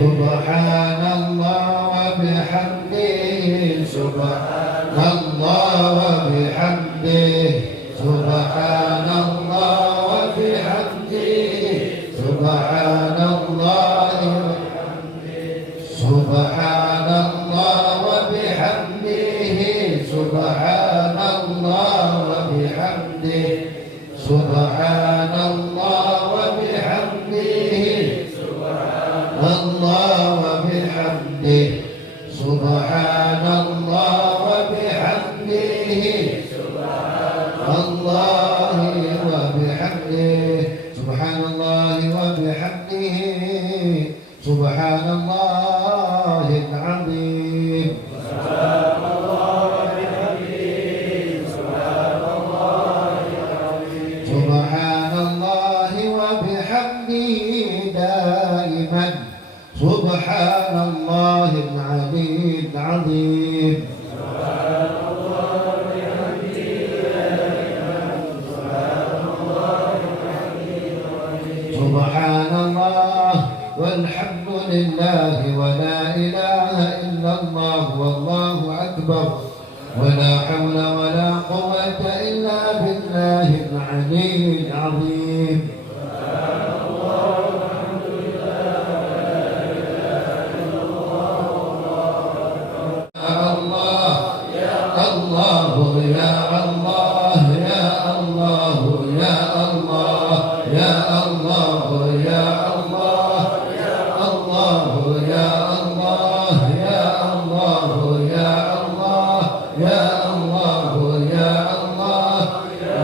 سبحان الله وبحمده سبحان الله وبحمده سبحان الله وبحمده سبحان الله سبحان الله وبحمده سبحان الله وبحمده سبحان الله وبحمده الله وبحمده سبحان الله وبحمده الله وبحمده سبحان الله وبحمده سبحان الله العظيم سبحان الله وبحمده دائما سبحان الله العلي العظيم سبحان الله والحمد لله ولا إله إلا الله والله أكبر ولا حول ولا قوة إلا بالله العلي العظيم الله يا الله يا الله يا الله يا الله يا الله يا الله يا الله يا الله يا الله يا الله يا الله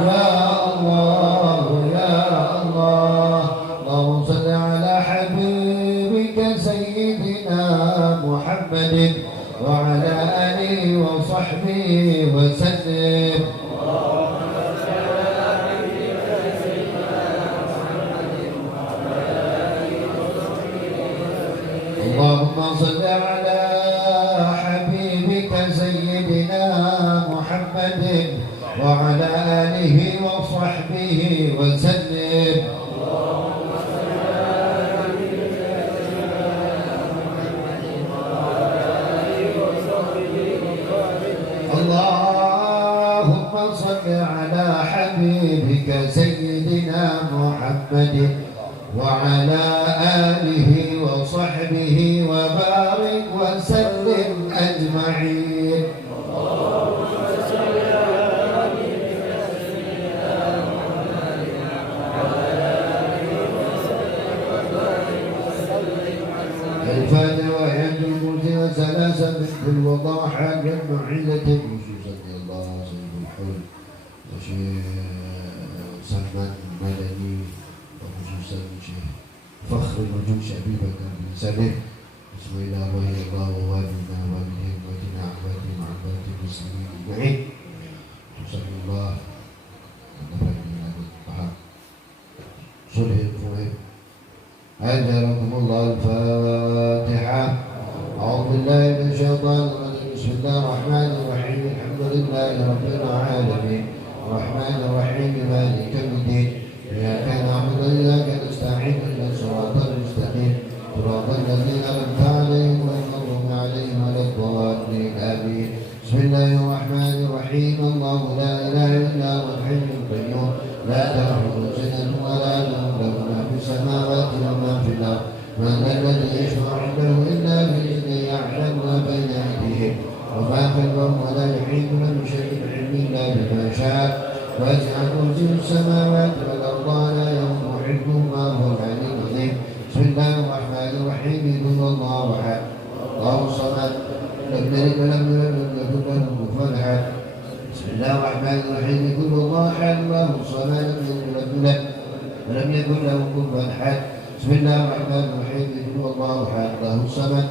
يا الله يا الله اللهم صل على حبيبك سيدنا محمد وعلى آله وصحبه وسلم اللهم صل على حبيبك سيدنا محمد وعلى آله وصحبه وسلم اللهم صل على حبيبك سيدنا محمد وعلى آله وصحبه وبارك وسلم أجمعين الفاتحة ويد المرسل ثلاثة من كل وضع حاجة معيدة خصوصا الله سيد الحول وشيخ سلمان المدني وخصوصا شيخ فخر الوجود شعبي بكر بن سليم بسم الله وهي الله ووالدنا والديهم وجنا عبادهم عباد المسلمين اجمعين تصلي الله ونفعنا بالطاعة صلح الفوائد أجركم الله الفاتحة أعوذ بالله من الشيطان الرجيم بسم الله الرحمن الرحيم الحمد لله رب العالمين الرحمن الرحيم مالك يوم الدين إياك نعبد وإياك نستعين اهدنا الصراط المستقيم صراط الذين أنعمت عليهم غير المغضوب عليهم ولا الضالين آمين بسم الله الرحمن الرحيم الله لا إله إلا هو الحي القيوم لا تأخذه سنة ولا نوم له ما في السماوات وما في الأرض من ذا الذي يشفع عنده إلا بإذنه يعلم ما بين أيديهم وما خلفهم ولا يحيطون بشيء من علمه إلا بما شاء واسع كرسيه السماوات والأرض لا يؤوده حفظهما وهو العلي العظيم بسم الله الرحمن الرحيم قل الله أحد الله الصمد لم يلد ولم يولد ولم يكن له كفوا أحد بسم الله الرحمن الرحيم قل الله أحد الله الصمد لم يلد ولم يولد ولم يكن له كفوا أحد بسم الله الرحمن الرحيم قل الله أحد الله الصمد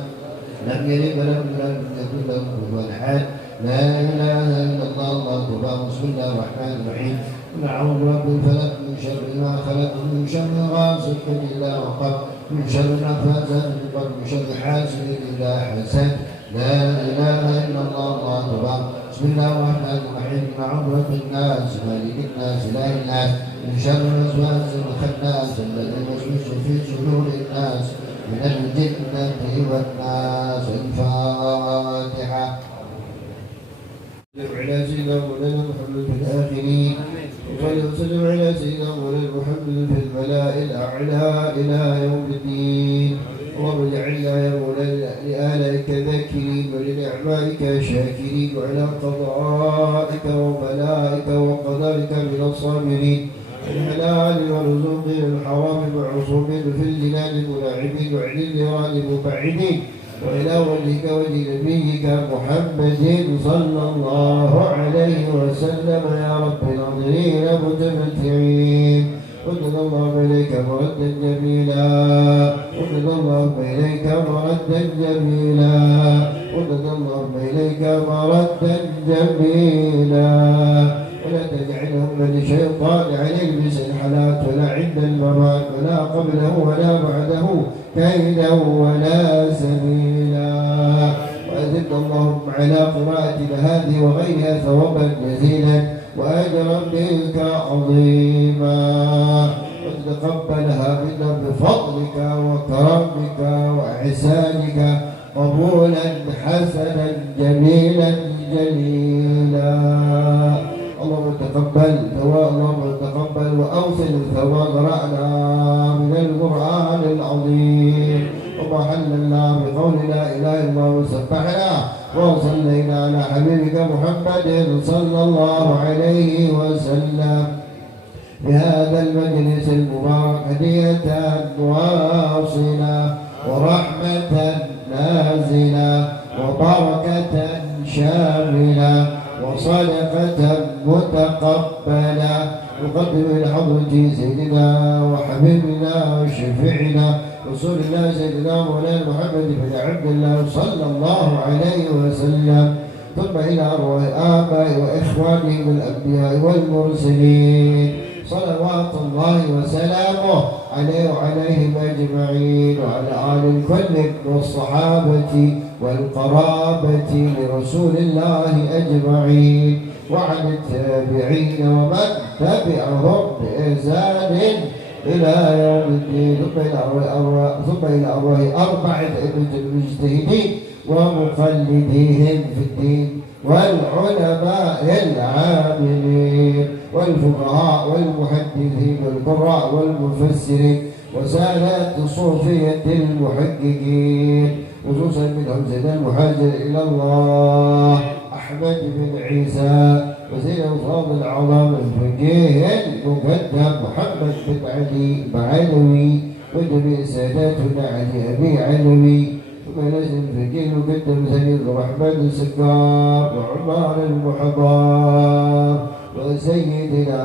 لم شريك له ولم يكن له كفوا أحد. لا إله إلا الله الله أكبر. بسم الله الرحمن الرحيم. قل أعوذ برب الفلق من شر ما خلق من شر غاسق إذا وقب من شر النفاثات في العقد من شر حاسد إذا حسد. لا إله إلا الله الله أكبر. بسم الله الرحمن الرحيم. قل أعوذ برب الناس مالك الناس إله الناس من شر الوسواس الخناس الذي يوسوس في صدور الناس من الجنة والناس. الفاتحة. على سيدنا مولانا محمد في الآخرين وصلى وسلم على سيدنا مولانا محمد في الملأ الأعلى إلى يوم الدين. اللهم اجعلنا يا مولانا لآلائك ذاكرين ولنعمائك شاكرين وعلى قضائك وبلائك وقدرك من الصابرين الحلال والرزق الحرام معصومين في الجنان ملاعبين وعن النيران مبعدين وإلى وجهك وجه نبيك محمد صلى الله عليه وسلم يا رب ناظرين متمتعين. ودد الله إليك مردا جميلا. ودد الله إليك مردا جميلا. ودد الله إليك مردا جميلا. ولا تجعلهم للشيطان عليه بالحالات ولا عند الممات ولا قبله ولا بعده كيدا ولا سبيلا. وأزد اللهم على قراءتنا هذه وغيرها ثوابا جزيلا وأجرا منك عظيما. وتتقبلها منا بفضلك وكرمك وإحسانك قبولا حسنا جميلا جليلا. اللهم تقبل وأوصل الثواب رأنا من القرآن العظيم. وما حللنا بقول لا إله إلا الله وسبحنا وصلينا على حبيبك محمد صلى الله عليه وسلم بهذا المجلس المبارك هدية واصلة ورحمة نازلة وبركة شاملة وصدقة متقبلة نقدم إلى حضرة سيدنا وحبيبنا وشفيعنا رسول الله سيدنا مولانا محمد بن عبد الله صلى الله عليه وسلم ثم إلى أرواح آبائي وإخوانهم الأنبياء والمرسلين صلوات الله وسلامه عليه وعليهم أجمعين وعلى آل الكل والصحابة والقرابة لرسول الله أجمعين وعن التابعين ومن تبعهم بإحسان إلى يوم الدين. ثم إلى أرواح أربعة المجتهدين ومقلديهم في الدين والعلماء العاملين والفقهاء والمحدثين والقراء والمفسرين وسادات الصوفية المحققين خصوصا منهم زين المهاجر إلى الله أحمد بن عيسى وزين الفاضل العظام الفقيه المقدم محمد بن علي بعلوي وجميع ساداتنا علي أبي علوي ولازم الفقيه المقدم سيد الرحمن السكار وعمار المحضار وسيدنا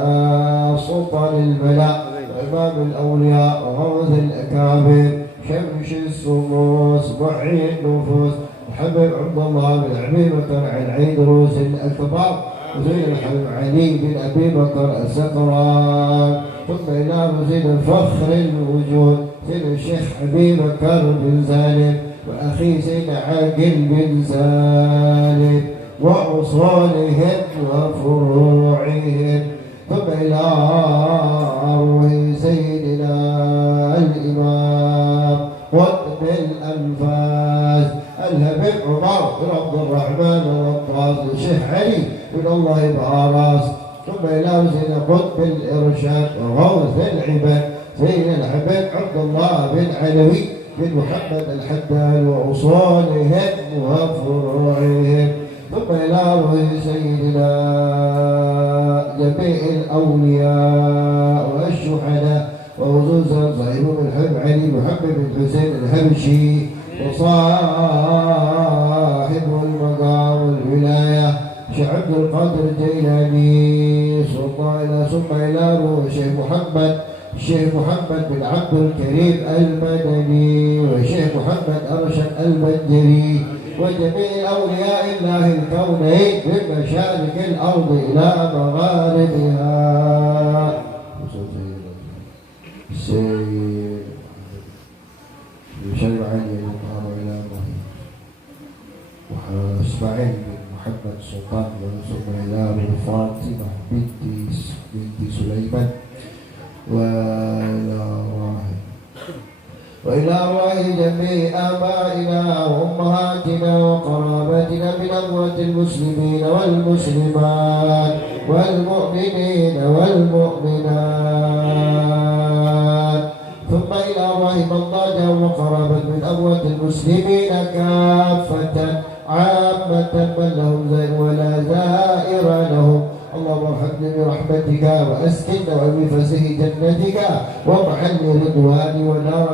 سلطان الملا وإمام الأولياء وغوث الأكابر شمش الصموس وحي النفوس محمد عبد الله بن أبي بكر عن عيدروس الأكبر وزين الحبيب علي بن أبي بكر السقران ثم إلى زين فخر الوجود زين الشيخ أبي بكر بن سالم وأخي سيدنا عاقل بن سالم وأصولهم وفروعهم ثم إلى أروح سيدنا الإمام قطب الأنفاس الهبيب عمر بن عبد الرحمن والطاس الشيخ علي بن الله بهاراس ثم إلى سيدنا قطب الإرشاد وغوث العباد سيدنا الحبيب عبد الله بن علوي بن محمد الحداد وأصولهم وفروعهم ثم إلى روح سيدنا جميع الأولياء والشهداء وخصوصا صاحبهم الحبيب علي محمد بن حسين الحبشي وصاحب المقام والولاية شيخ عبد القادر الجيلاني ثم إلى روح الشيخ محمد بن عبد الكريم المدني والشيخ محمد أرشد المنجري وجميع أولياء الله الكونين من مشارق الأرض إلى مغاربها. يشرع علي المقام إلى وإسماعيل بن محمد سلطان ثم إلى فاطمة بنت سليمان وإلى أرواح جميع آبائنا وأمهاتنا وقرابتنا من أموات المسلمين والمسلمات والمؤمنين والمؤمنات، ثم إلى أرواح من ضاج وقرابة من أموات المسلمين كافة عامة من لهم زائر ولا زائر لهم. اللهم ارحمنا برحمتك واسكننا وبفسح جنتك ومحل رضوان ونار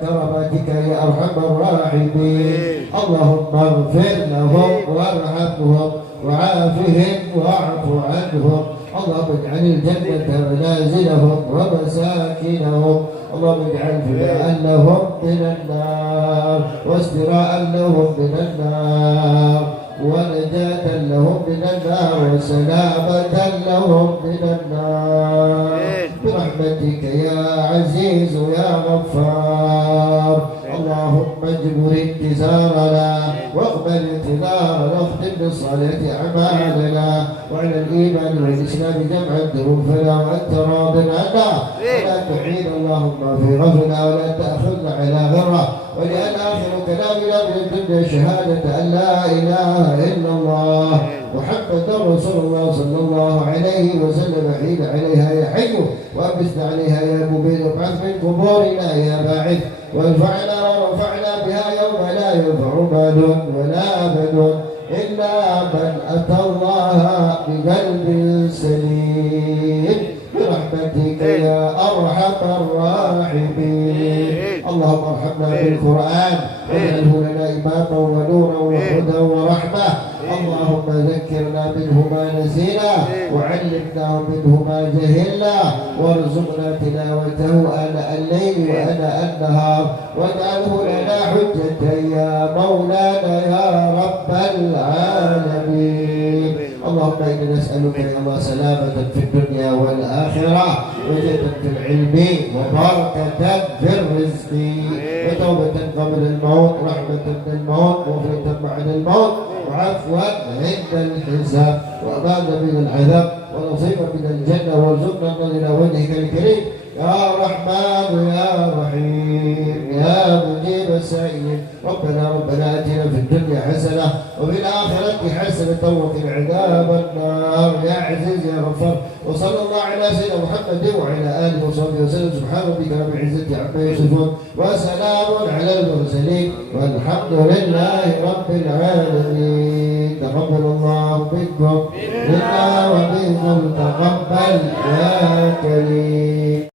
كراماتك يا ارحم الراحمين. اللهم اغفر لهم وارحمهم وعافهم واعف عنهم. اللهم اجعل الجنة منازلهم ومساكنهم. اللهم اجعل فداء لهم من النار واستراء لهم من النار ونجاة لهم من النار وسلامة لهم من النار برحمتك يا عزيز يا غفار. اللهم اجبر انتظارنا واقبل اعتذارنا واختم بالصالحة أعمالنا وعلى الإيمان والإسلام جمعا ذنوبنا وأنت راض عنا ولا تعين اللهم في غفرنا ولا تأخذنا على غره واجعل آخر كلامنا من الدنيا شهادة أن لا إله إلا الله محمد رسول الله صلى الله عليه وسلم. حين عليها يا حي وأبثنا عليها يا مبين وابعث من قبورنا يا باعث وارفعنا بها يوم لا ينفع مال ولا بنون إلا من أتى الله بقلب سليم برحمتك يا أرحم الراحمين. اللهم ارحمنا بالقرآن واجعله لنا إماما ونورا وهدى ورحمة. اللهم ذكرنا منه ما نسينا وعلمنا منه ما جهلنا وارزقنا تلاوته آناء الليل وآناء النهار واجعله لنا حجة يا مولانا يا رب العالمين. اللهم إنا نسألك يا الله سلامة في الدنيا والآخرة وجنة في العلم وبركة في الرزق وتوبة قبل الموت رحمة من الموت وغفرة بعد الموت وعفوا عند الحساب وأمانا من العذاب ونصيبا من الجنة وارزقنا إلى وجهك الكريم يا رحمن يا رحيم يا مجيب السائلين. ربنا آتنا في الدنيا حسنة وفي الآخرة حسنة وقنا عذاب النار يا عزيز يا غفار. وصلى الله على سيدنا محمد وعلى آله وصحبه وسلم. سبحان ربك رب العزة عما يصفون وسلام على المرسلين والحمد لله رب العالمين. تقبل الله منكم منا ومنكم تقبل يا كريم.